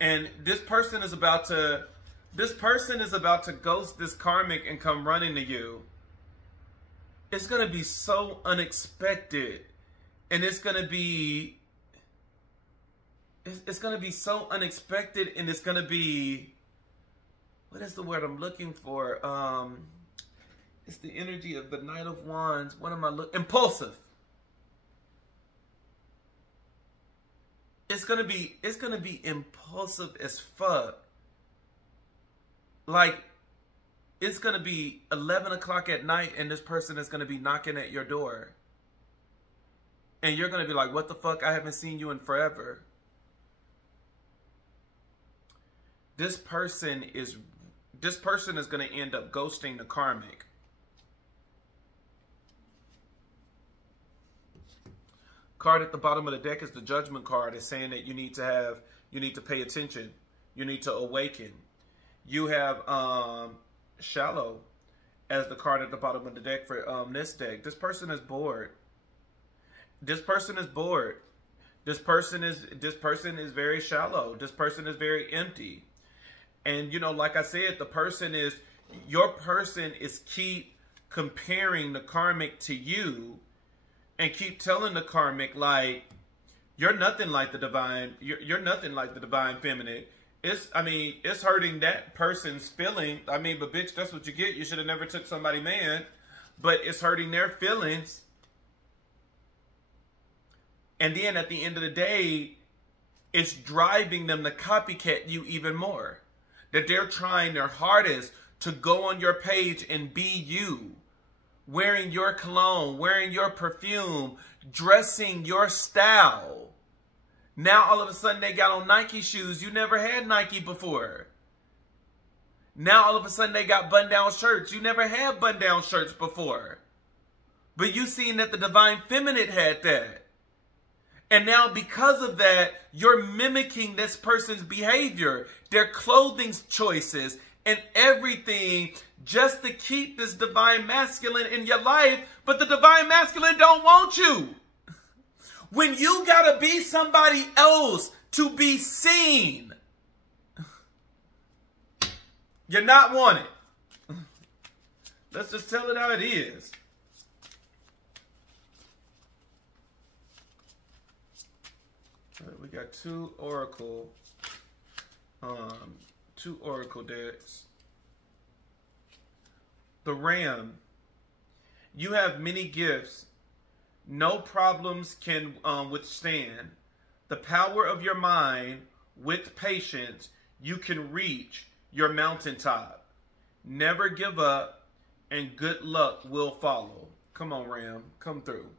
And this person is about to ghost this karmic and come running to you. It's going to be so unexpected. And it's going to be so unexpected, and it's going to be, what is the word I'm looking for? It's the energy of the Knight of Wands. What am I looking? Impulsive. It's gonna be impulsive as fuck. Like, it's gonna be 11 o'clock at night, and this person is gonna be knocking at your door, and you're gonna be like, "What the fuck? I haven't seen you in forever." This person is gonna end up ghosting the karmic. Card at the bottom of the deck is the Judgment card. It's saying that you need to pay attention. You need to awaken. You have Shallow as the card at the bottom of the deck for this deck. This person is bored. This person is bored. This person is very shallow. This person is very empty. And like I said, your person is keep comparing the karmic to you. And keep telling the karmic, like, you're nothing like the divine. You're nothing like the divine feminine. It's hurting that person's feeling. But bitch, that's what you get. You should have never took somebody man. But it's hurting their feelings. And then at the end of the day, it's driving them to copycat you even more. That they're trying their hardest to go on your page and be you. Wearing your cologne, wearing your perfume, dressing your style. Now all of a sudden they got on Nike shoes. You never had Nike before. Now all of a sudden they got button-down shirts. You never had button-down shirts before. But you seen that the divine feminine had that. And now because of that, you're mimicking this person's behavior, their clothing choices, and everything, just to keep this divine masculine in your life, but the divine masculine don't want you. When you gotta be somebody else to be seen, you're not wanted. Let's just tell it how it is. All right, we got two oracle decks. The Ram. You have many gifts. No problems can withstand. The power of your mind, with patience, you can reach your mountaintop. Never give up, and good luck will follow. Come on, Ram. Come through.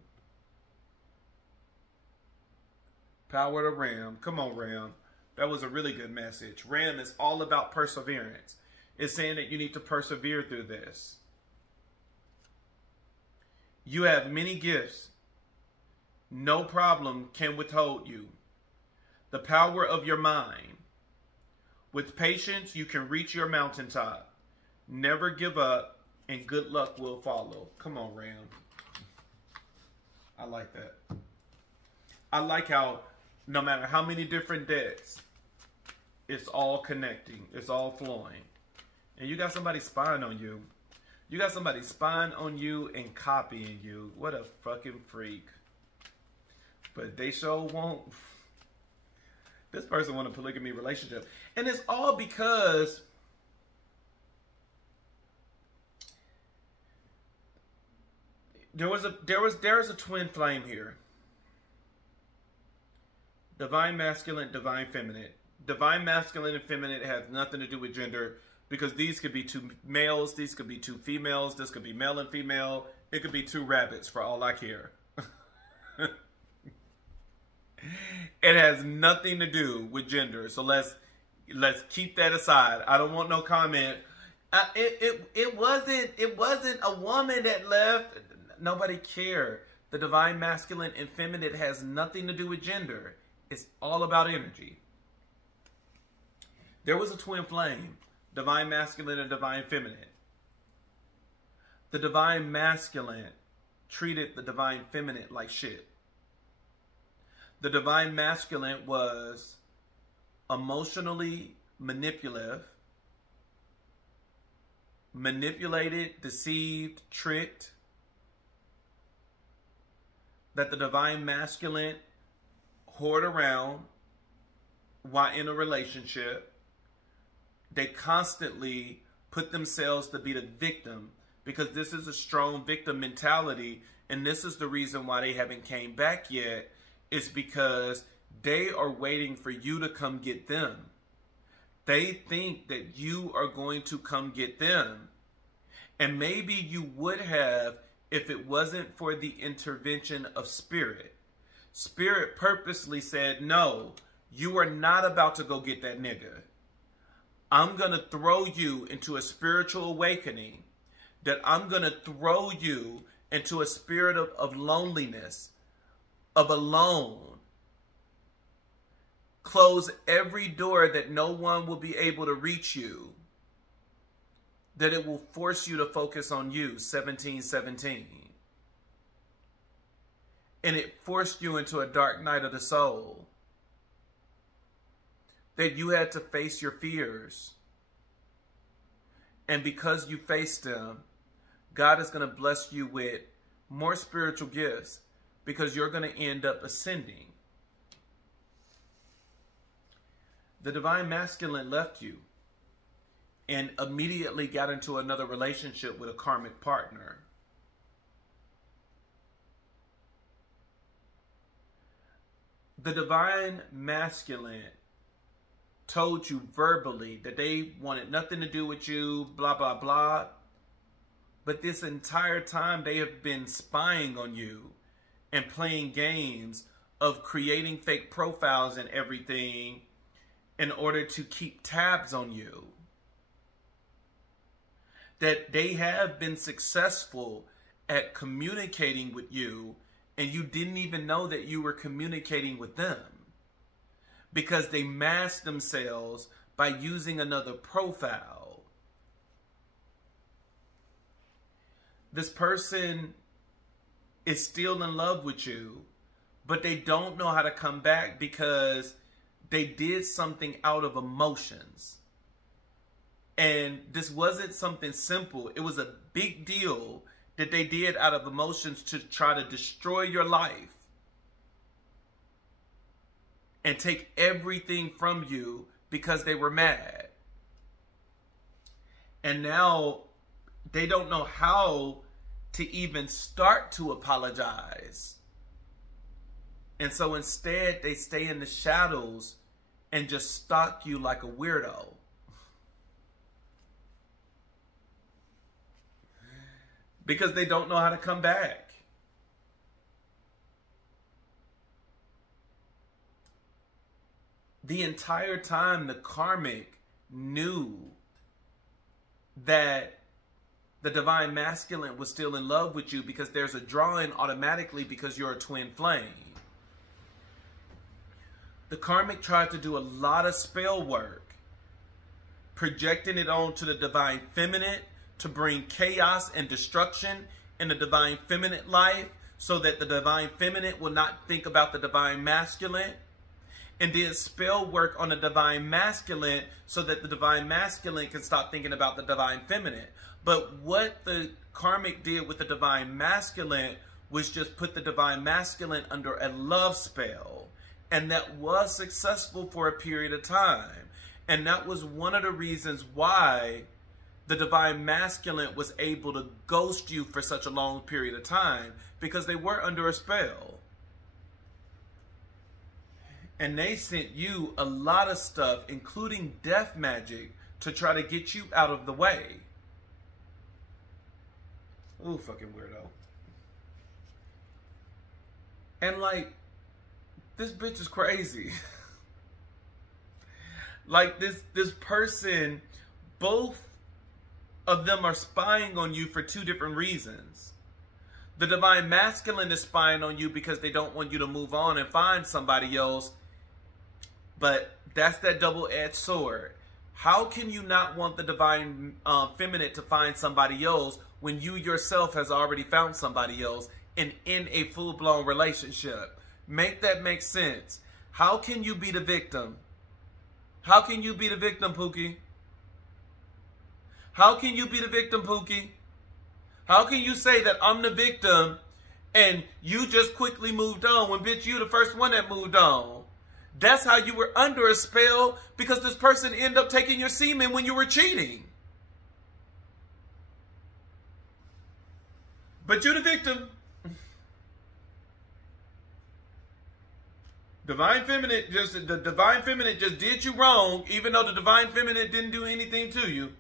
Power to Ram. Come on, Ram. That was a really good message. Ram is all about perseverance. It's saying that you need to persevere through this. You have many gifts. No problem can withhold you. The power of your mind. With patience, you can reach your mountaintop. Never give up, and good luck will follow. Come on, Ram. I like that. I like how no matter how many different decks, it's all connecting. It's all flowing. And you got somebody spying on you. You got somebody spying on you and copying you. What a fucking freak. But they sure won't. This person want a polygamy relationship. And it's all because there is a twin flame here. Divine masculine, divine feminine. Divine masculine and feminine has nothing to do with gender, because these could be two males, these could be two females, this could be male and female, it could be two rabbits for all I care. It has nothing to do with gender. So let's keep that aside. I don't want no comment. It wasn't a woman that left. Nobody cared. The divine masculine and feminine has nothing to do with gender. It's all about energy. There was a twin flame, divine masculine and divine feminine. The divine masculine treated the divine feminine like shit. The divine masculine was emotionally manipulative, manipulated, deceived, tricked. That the divine masculine hoard around while in a relationship. They constantly put themselves to be the victim, because this is a strong victim mentality, and this is the reason why they haven't came back yet. It's because they are waiting for you to come get them. They think that you are going to come get them. And maybe you would have if it wasn't for the intervention of Spirit. Spirit purposely said, no, you are not about to go get that nigga. I'm going to throw you into a spiritual awakening, that I'm going to throw you into a spirit of loneliness, of alone. Close every door that no one will be able to reach you. That it will force you to focus on you, 1717. And it forced you into a dark night of the soul. That you had to face your fears. And because you faced them, God is going to bless you with more spiritual gifts, because you're going to end up ascending. The divine masculine left you and immediately got into another relationship with a karmic partner. The divine masculine told you verbally that they wanted nothing to do with you, blah, blah, blah. But this entire time they have been spying on you and playing games of creating fake profiles and everything in order to keep tabs on you. That they have been successful at communicating with you, and you didn't even know that you were communicating with them, because they masked themselves by using another profile. This person is still in love with you, but they don't know how to come back because they did something out of emotions. And this wasn't something simple. It was a big deal that they did out of emotions to try to destroy your life and take everything from you because they were mad. And now they don't know how to even start to apologize. And so instead, they stay in the shadows and just stalk you like a weirdo. Because they don't know how to come back. The entire time, the karmic knew that the divine masculine was still in love with you, because there's a drawing automatically because you're a twin flame. The karmic tried to do a lot of spell work, projecting it onto the divine feminine to bring chaos and destruction in the divine feminine life, so that the divine feminine will not think about the divine masculine. and did spell work on the divine masculine so that the divine masculine can stop thinking about the divine feminine. But what the karmic did with the divine masculine was just put the divine masculine under a love spell. And that was successful for a period of time. And that was one of the reasons why the divine masculine was able to ghost you for such a long period of time, because they were under a spell. And they sent you a lot of stuff, including death magic, to try to get you out of the way. Ooh, fucking weirdo. And like, this bitch is crazy. Like this person, both of them are spying on you for two different reasons. The divine masculine is spying on you because they don't want you to move on and find somebody else. But that's that double-edged sword. How can you not want the divine feminine to find somebody else when you yourself has already found somebody else and in a full-blown relationship? Make that make sense. How can you be the victim? How can you be the victim, Pookie? How can you be the victim, Pookie? How can you say that I'm the victim and you just quickly moved on when, bitch, you the first one that moved on? That's how you were under a spell, because this person ended up taking your semen when you were cheating. But you're the victim. The divine feminine just did you wrong, even though the divine feminine didn't do anything to you.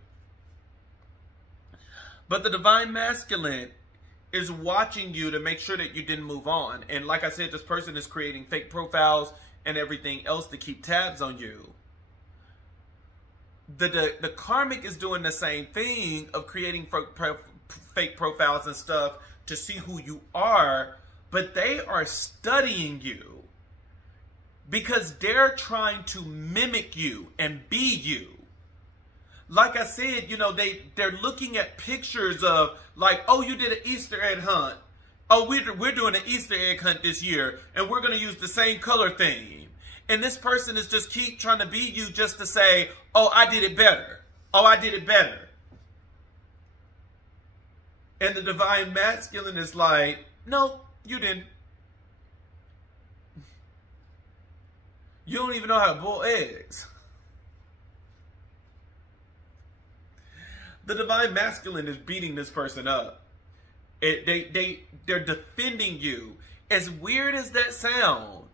But the divine masculine is watching you to make sure that you didn't move on. And like I said, this person is creating fake profiles and everything else to keep tabs on you. The karmic is doing the same thing of creating fake profiles and stuff to see who you are, but they are studying you because they're trying to mimic you and be you. Like I said, you know, they're looking at pictures of, like, oh, you did an Easter egg hunt. Oh, we're doing an Easter egg hunt this year, and we're going to use the same color theme. And this person is just keep trying to be you just to say, oh, I did it better. Oh, I did it better. And the divine masculine is like, no, you didn't. You don't even know how to boil eggs. The divine masculine is beating this person up. They're defending you. As weird as that sound,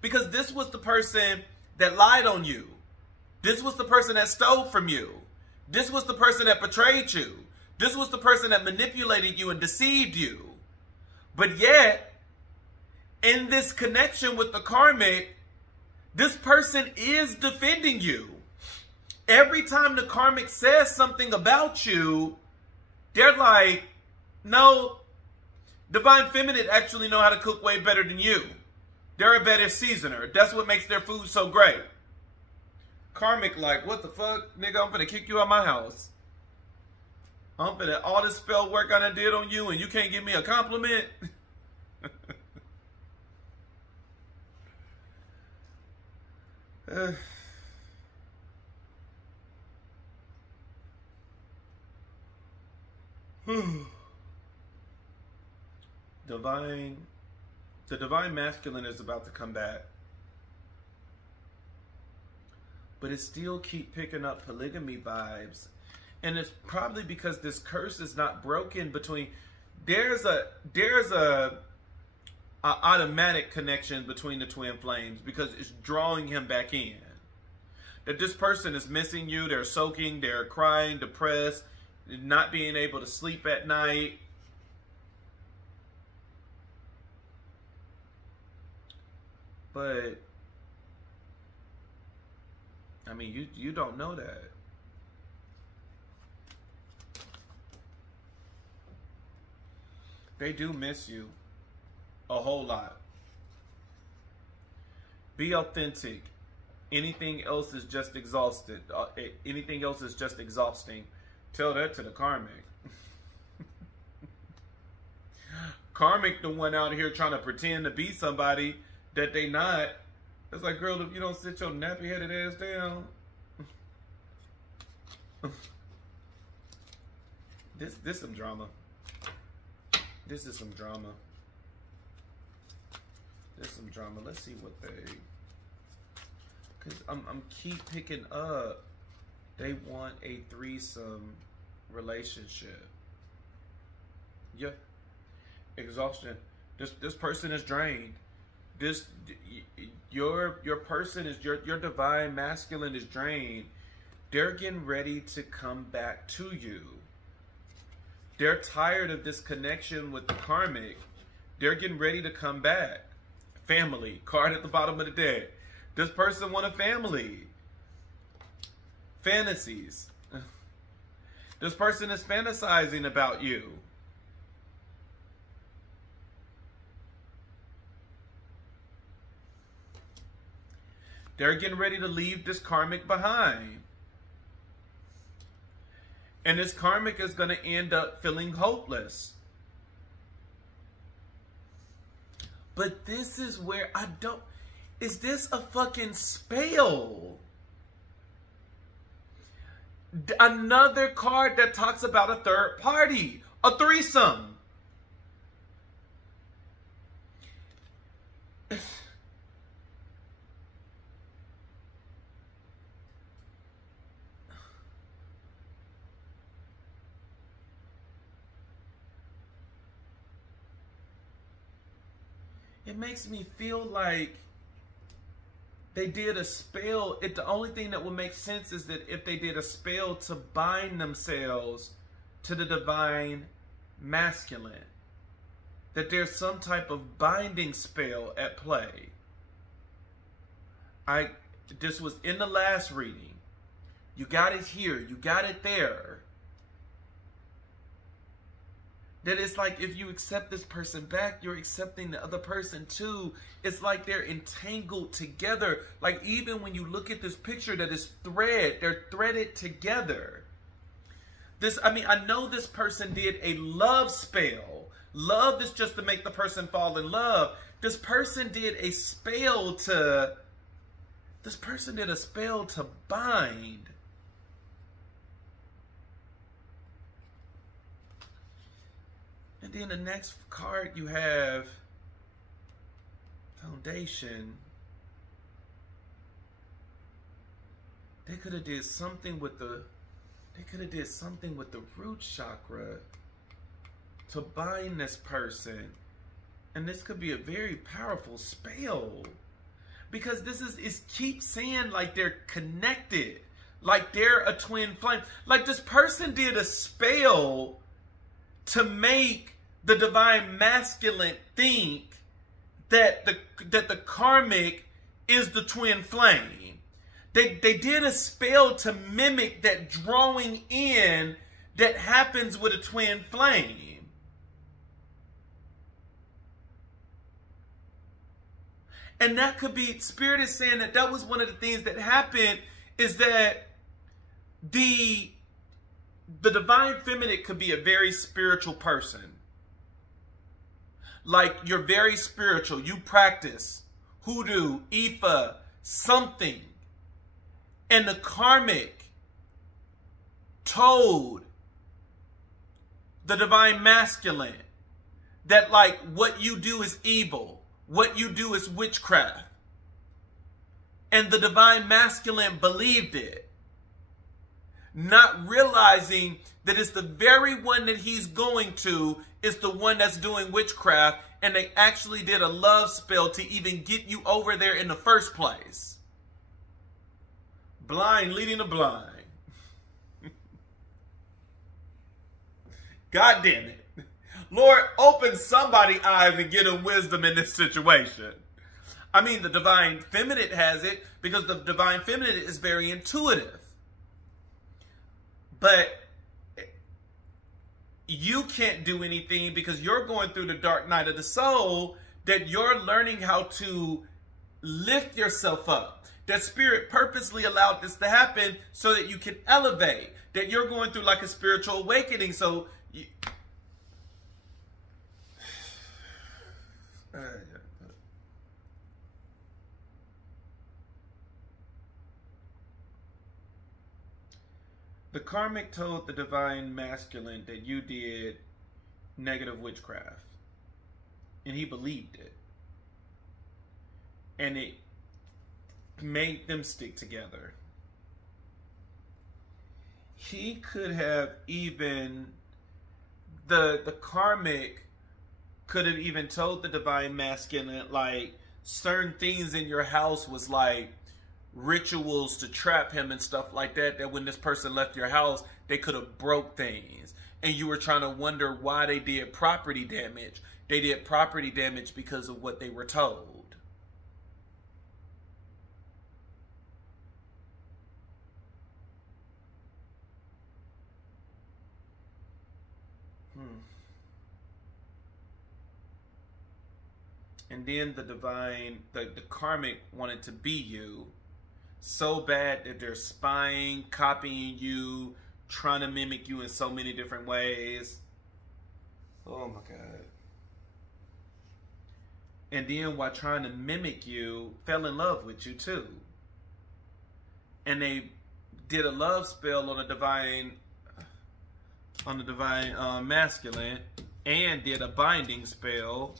because this was the person that lied on you. This was the person that stole from you. This was the person that betrayed you. This was the person that manipulated you and deceived you. But yet, in this connection with the karmic, this person is defending you. Every time the karmic says something about you, they're like, no, divine feminine actually know how to cook way better than you. They're a better seasoner. That's what makes their food so great. Karmic like, what the fuck? Nigga, I'm finna kick you out my house. I'm finna, all this spell work I done did on you and you can't give me a compliment? The divine masculine is about to come back. But it still keep picking up polygamy vibes. And it's probably because this curse is not broken between, there's a automatic connection between the twin flames because it's drawing him back in. That this person is missing you, they're soaking, they're crying, depressed, not being able to sleep at night. But, I mean, you don't know that. They do miss you a whole lot. Be authentic. Anything else is just exhausted. Anything else is just exhausting. Tell that to the karmic. Karmic the one out here trying to pretend to be somebody that they not. It's like, girl, if you don't sit your nappy-headed ass down. This some drama. This is some drama. This some drama. Let's see what they... Because I'm keep picking up. They want a threesome relationship. Yeah. Exhaustion. This person is drained. Your person is your divine masculine is drained. They're getting ready to come back to you. They're tired of this connection with the karmic. They're getting ready to come back. Family, card at the bottom of the deck. This person want a family. Fantasies. This person is fantasizing about you. They're getting ready to leave this karmic behind. And this karmic is going to end up feeling hopeless. But this is where I don't... Is this a fucking spell? Another card that talks about a third party. A threesome. It makes me feel like they did a spell. The only thing that would make sense is that if they did a spell to bind themselves to the divine masculine, that there's some type of binding spell at play. This was in the last reading. You got it here. You got it there. That it's like if you accept this person back, you're accepting the other person too. It's like they're entangled together. Like even when you look at this picture that is they're threaded together. I know this person did a love spell. Love is just to make the person fall in love. This person did a spell to bind. And then the next card you have Foundation. They could have did something with the root chakra to bind this person. And this could be a very powerful spell. Because it keeps saying like they're connected. Like they're a twin flame. Like this person did a spell to make the divine masculine think that the karmic is the twin flame. They did a spell to mimic that drawing in that happens with a twin flame. And that could be, Spirit is saying that was one of the things that happened, is that the divine feminine could be a very spiritual person. Like you're very spiritual. You practice hoodoo, Ifa, something. And the karmic told the divine masculine that like what you do is evil. What you do is witchcraft. And the divine masculine believed it. Not realizing that it's the very one that he's going to is the one that's doing witchcraft, and they actually did a love spell to even get you over there in the first place. Blind leading the blind. God damn it. Lord, open somebody's eyes and give them wisdom in this situation. I mean, the divine feminine has it because the divine feminine is very intuitive. But you can't do anything because you're going through the dark night of the soul, that you're learning how to lift yourself up. That Spirit purposely allowed this to happen so that you can elevate. That you're going through like a spiritual awakening. So The karmic told the divine masculine that you did negative witchcraft. And he believed it. And it made them stick together. He could have even, the karmic could have even told the divine masculine, like, certain things in your house was like rituals to trap him and stuff like that, that when this person left your house, they could have broke things. And you were trying to wonder why they did property damage. They did property damage because of what they were told. And then the divine, the karmic wanted to be you so bad that they're spying, copying you, trying to mimic you in so many different ways. Oh my God. And then while trying to mimic you, fell in love with you too. And they did a love spell on the divine masculine, and did a binding spell.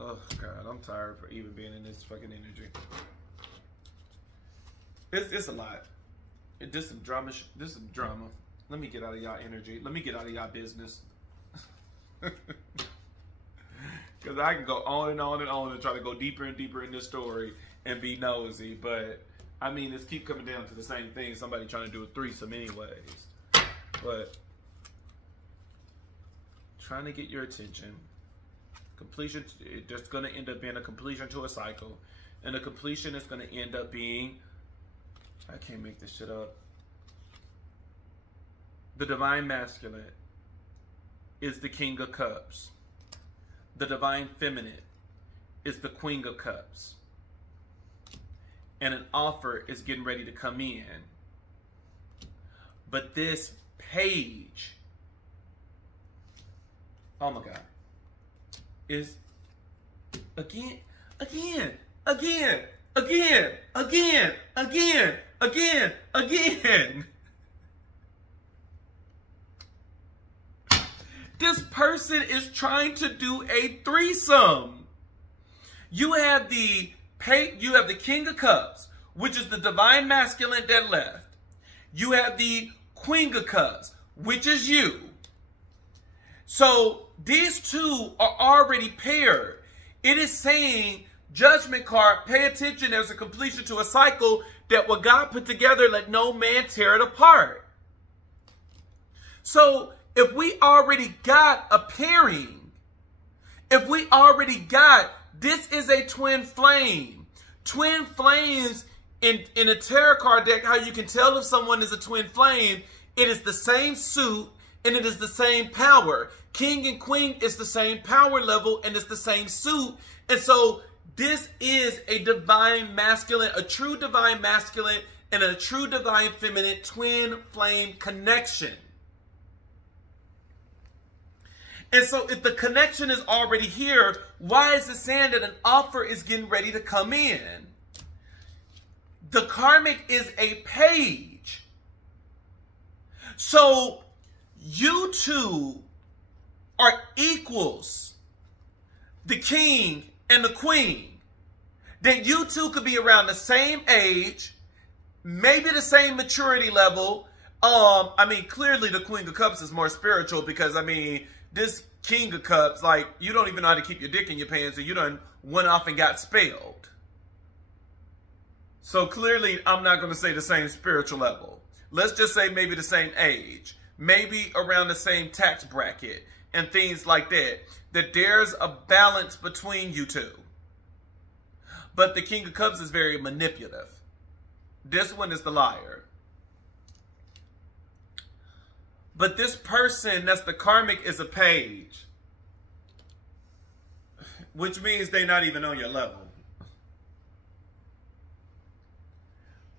Oh God, I'm tired for even being in this fucking energy. It's a lot. This some drama. This is drama. Let me get out of y'all energy. Let me get out of y'all business. Because I can go on and on and on and try to go deeper and deeper in this story and be nosy. But I mean, it's keep coming down to the same thing. Somebody trying to do a threesome anyways. But trying to get your attention. Completion, there's going to end up being a completion to a cycle. And the completion is going to end up being, I can't make this shit up. The divine masculine is the king of cups. The divine feminine is the queen of cups. And an offer is getting ready to come in. But this page, oh my God, is again. This person is trying to do a threesome. You have the king of cups, which is the divine masculine that left. You have the queen of cups, which is you. So these two are already paired. It is saying, judgment card, pay attention, there's a completion to a cycle that what God put together, let no man tear it apart. So if we already got a pairing, if we already got, this is a twin flame. Twin flames in a tarot card deck, how you can tell if someone is a twin flame, it is the same suit and it is the same power. King and queen is the same power level and it's the same suit. And so this is a divine masculine, a true divine masculine and a true divine feminine twin flame connection. And so if the connection is already here, why is it saying that an offer is getting ready to come in? The karmic is a page. So you two are equals, the king and the queen. Then you two could be around the same age, maybe the same maturity level. I mean, clearly the queen of cups is more spiritual because, I mean, this king of cups, like, you don't even know how to keep your dick in your pants and you done went off and got spelled. So clearly, I'm not going to say the same spiritual level. Let's just say maybe the same age, maybe around the same tax bracket and things like that. That there's a balance between you two. But the king of cups is very manipulative. This one is the liar. But this person that's the karmic is a page. Which means they're not even on your level.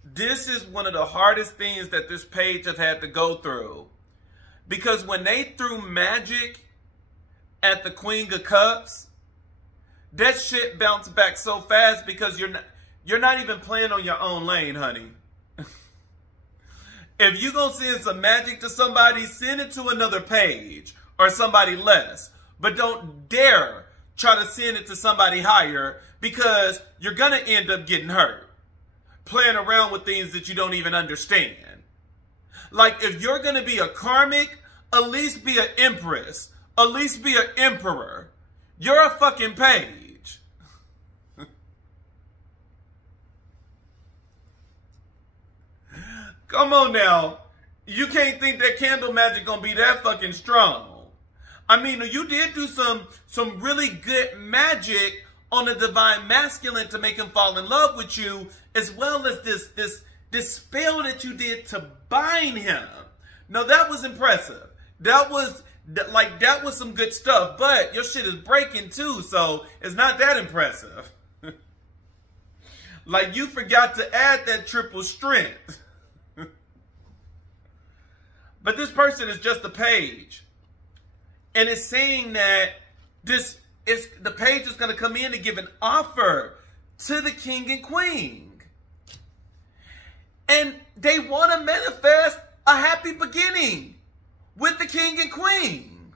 This is one of the hardest things that this page has had to go through. Because when they threw magic at the queen of cups, that shit bounced back so fast because you're not even playing on your own lane, honey. If you gonna send some magic to somebody, send it to another page or somebody less. But don't dare try to send it to somebody higher, because you're gonna end up getting hurt. Playing around with things that you don't even understand. Like, if you're gonna be a karmic, at least be an empress. At least be an emperor. You're a fucking page. Come on now. You can't think that candle magic gonna be that fucking strong. I mean, you did do some really good magic on the divine masculine to make him fall in love with you, as well as this spell that you did to bind him. No, that was impressive. That was some good stuff, but your shit is breaking too, so it's not that impressive. Like, you forgot to add that triple strength. But this person is just a page. And it's saying that the page is going to come in to give an offer to the king and queen. And they want to manifest a happy beginning with the king and queen.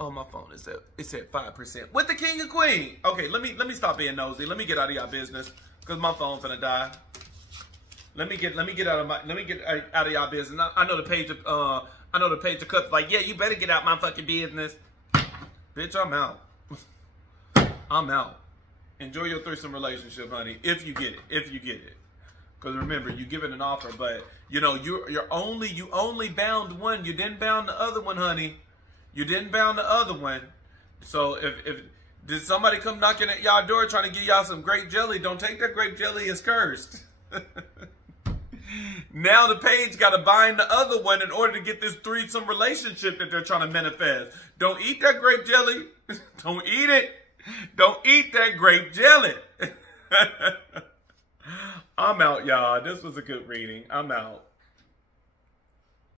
Oh, my phone is at 5%. With the king and queen. Okay, let me stop being nosy. Let me get out of y'all business, because my phone's gonna die. Let me get out of y'all business. I know the page of cups like, yeah, you better get out my fucking business. Bitch, I'm out. I'm out. Enjoy your threesome relationship, honey, if you get it. Because remember, you give it an offer, but you know, you only bound one. You didn't bound the other one, honey. You didn't bound the other one. So if did somebody come knocking at y'all door trying to give y'all some grape jelly, don't take that grape jelly as cursed. Now the page got to bind the other one in order to get this threesome relationship that they're trying to manifest. Don't eat that grape jelly. Don't eat it. Don't eat that grape jelly. I'm out, y'all. This was a good reading. I'm out.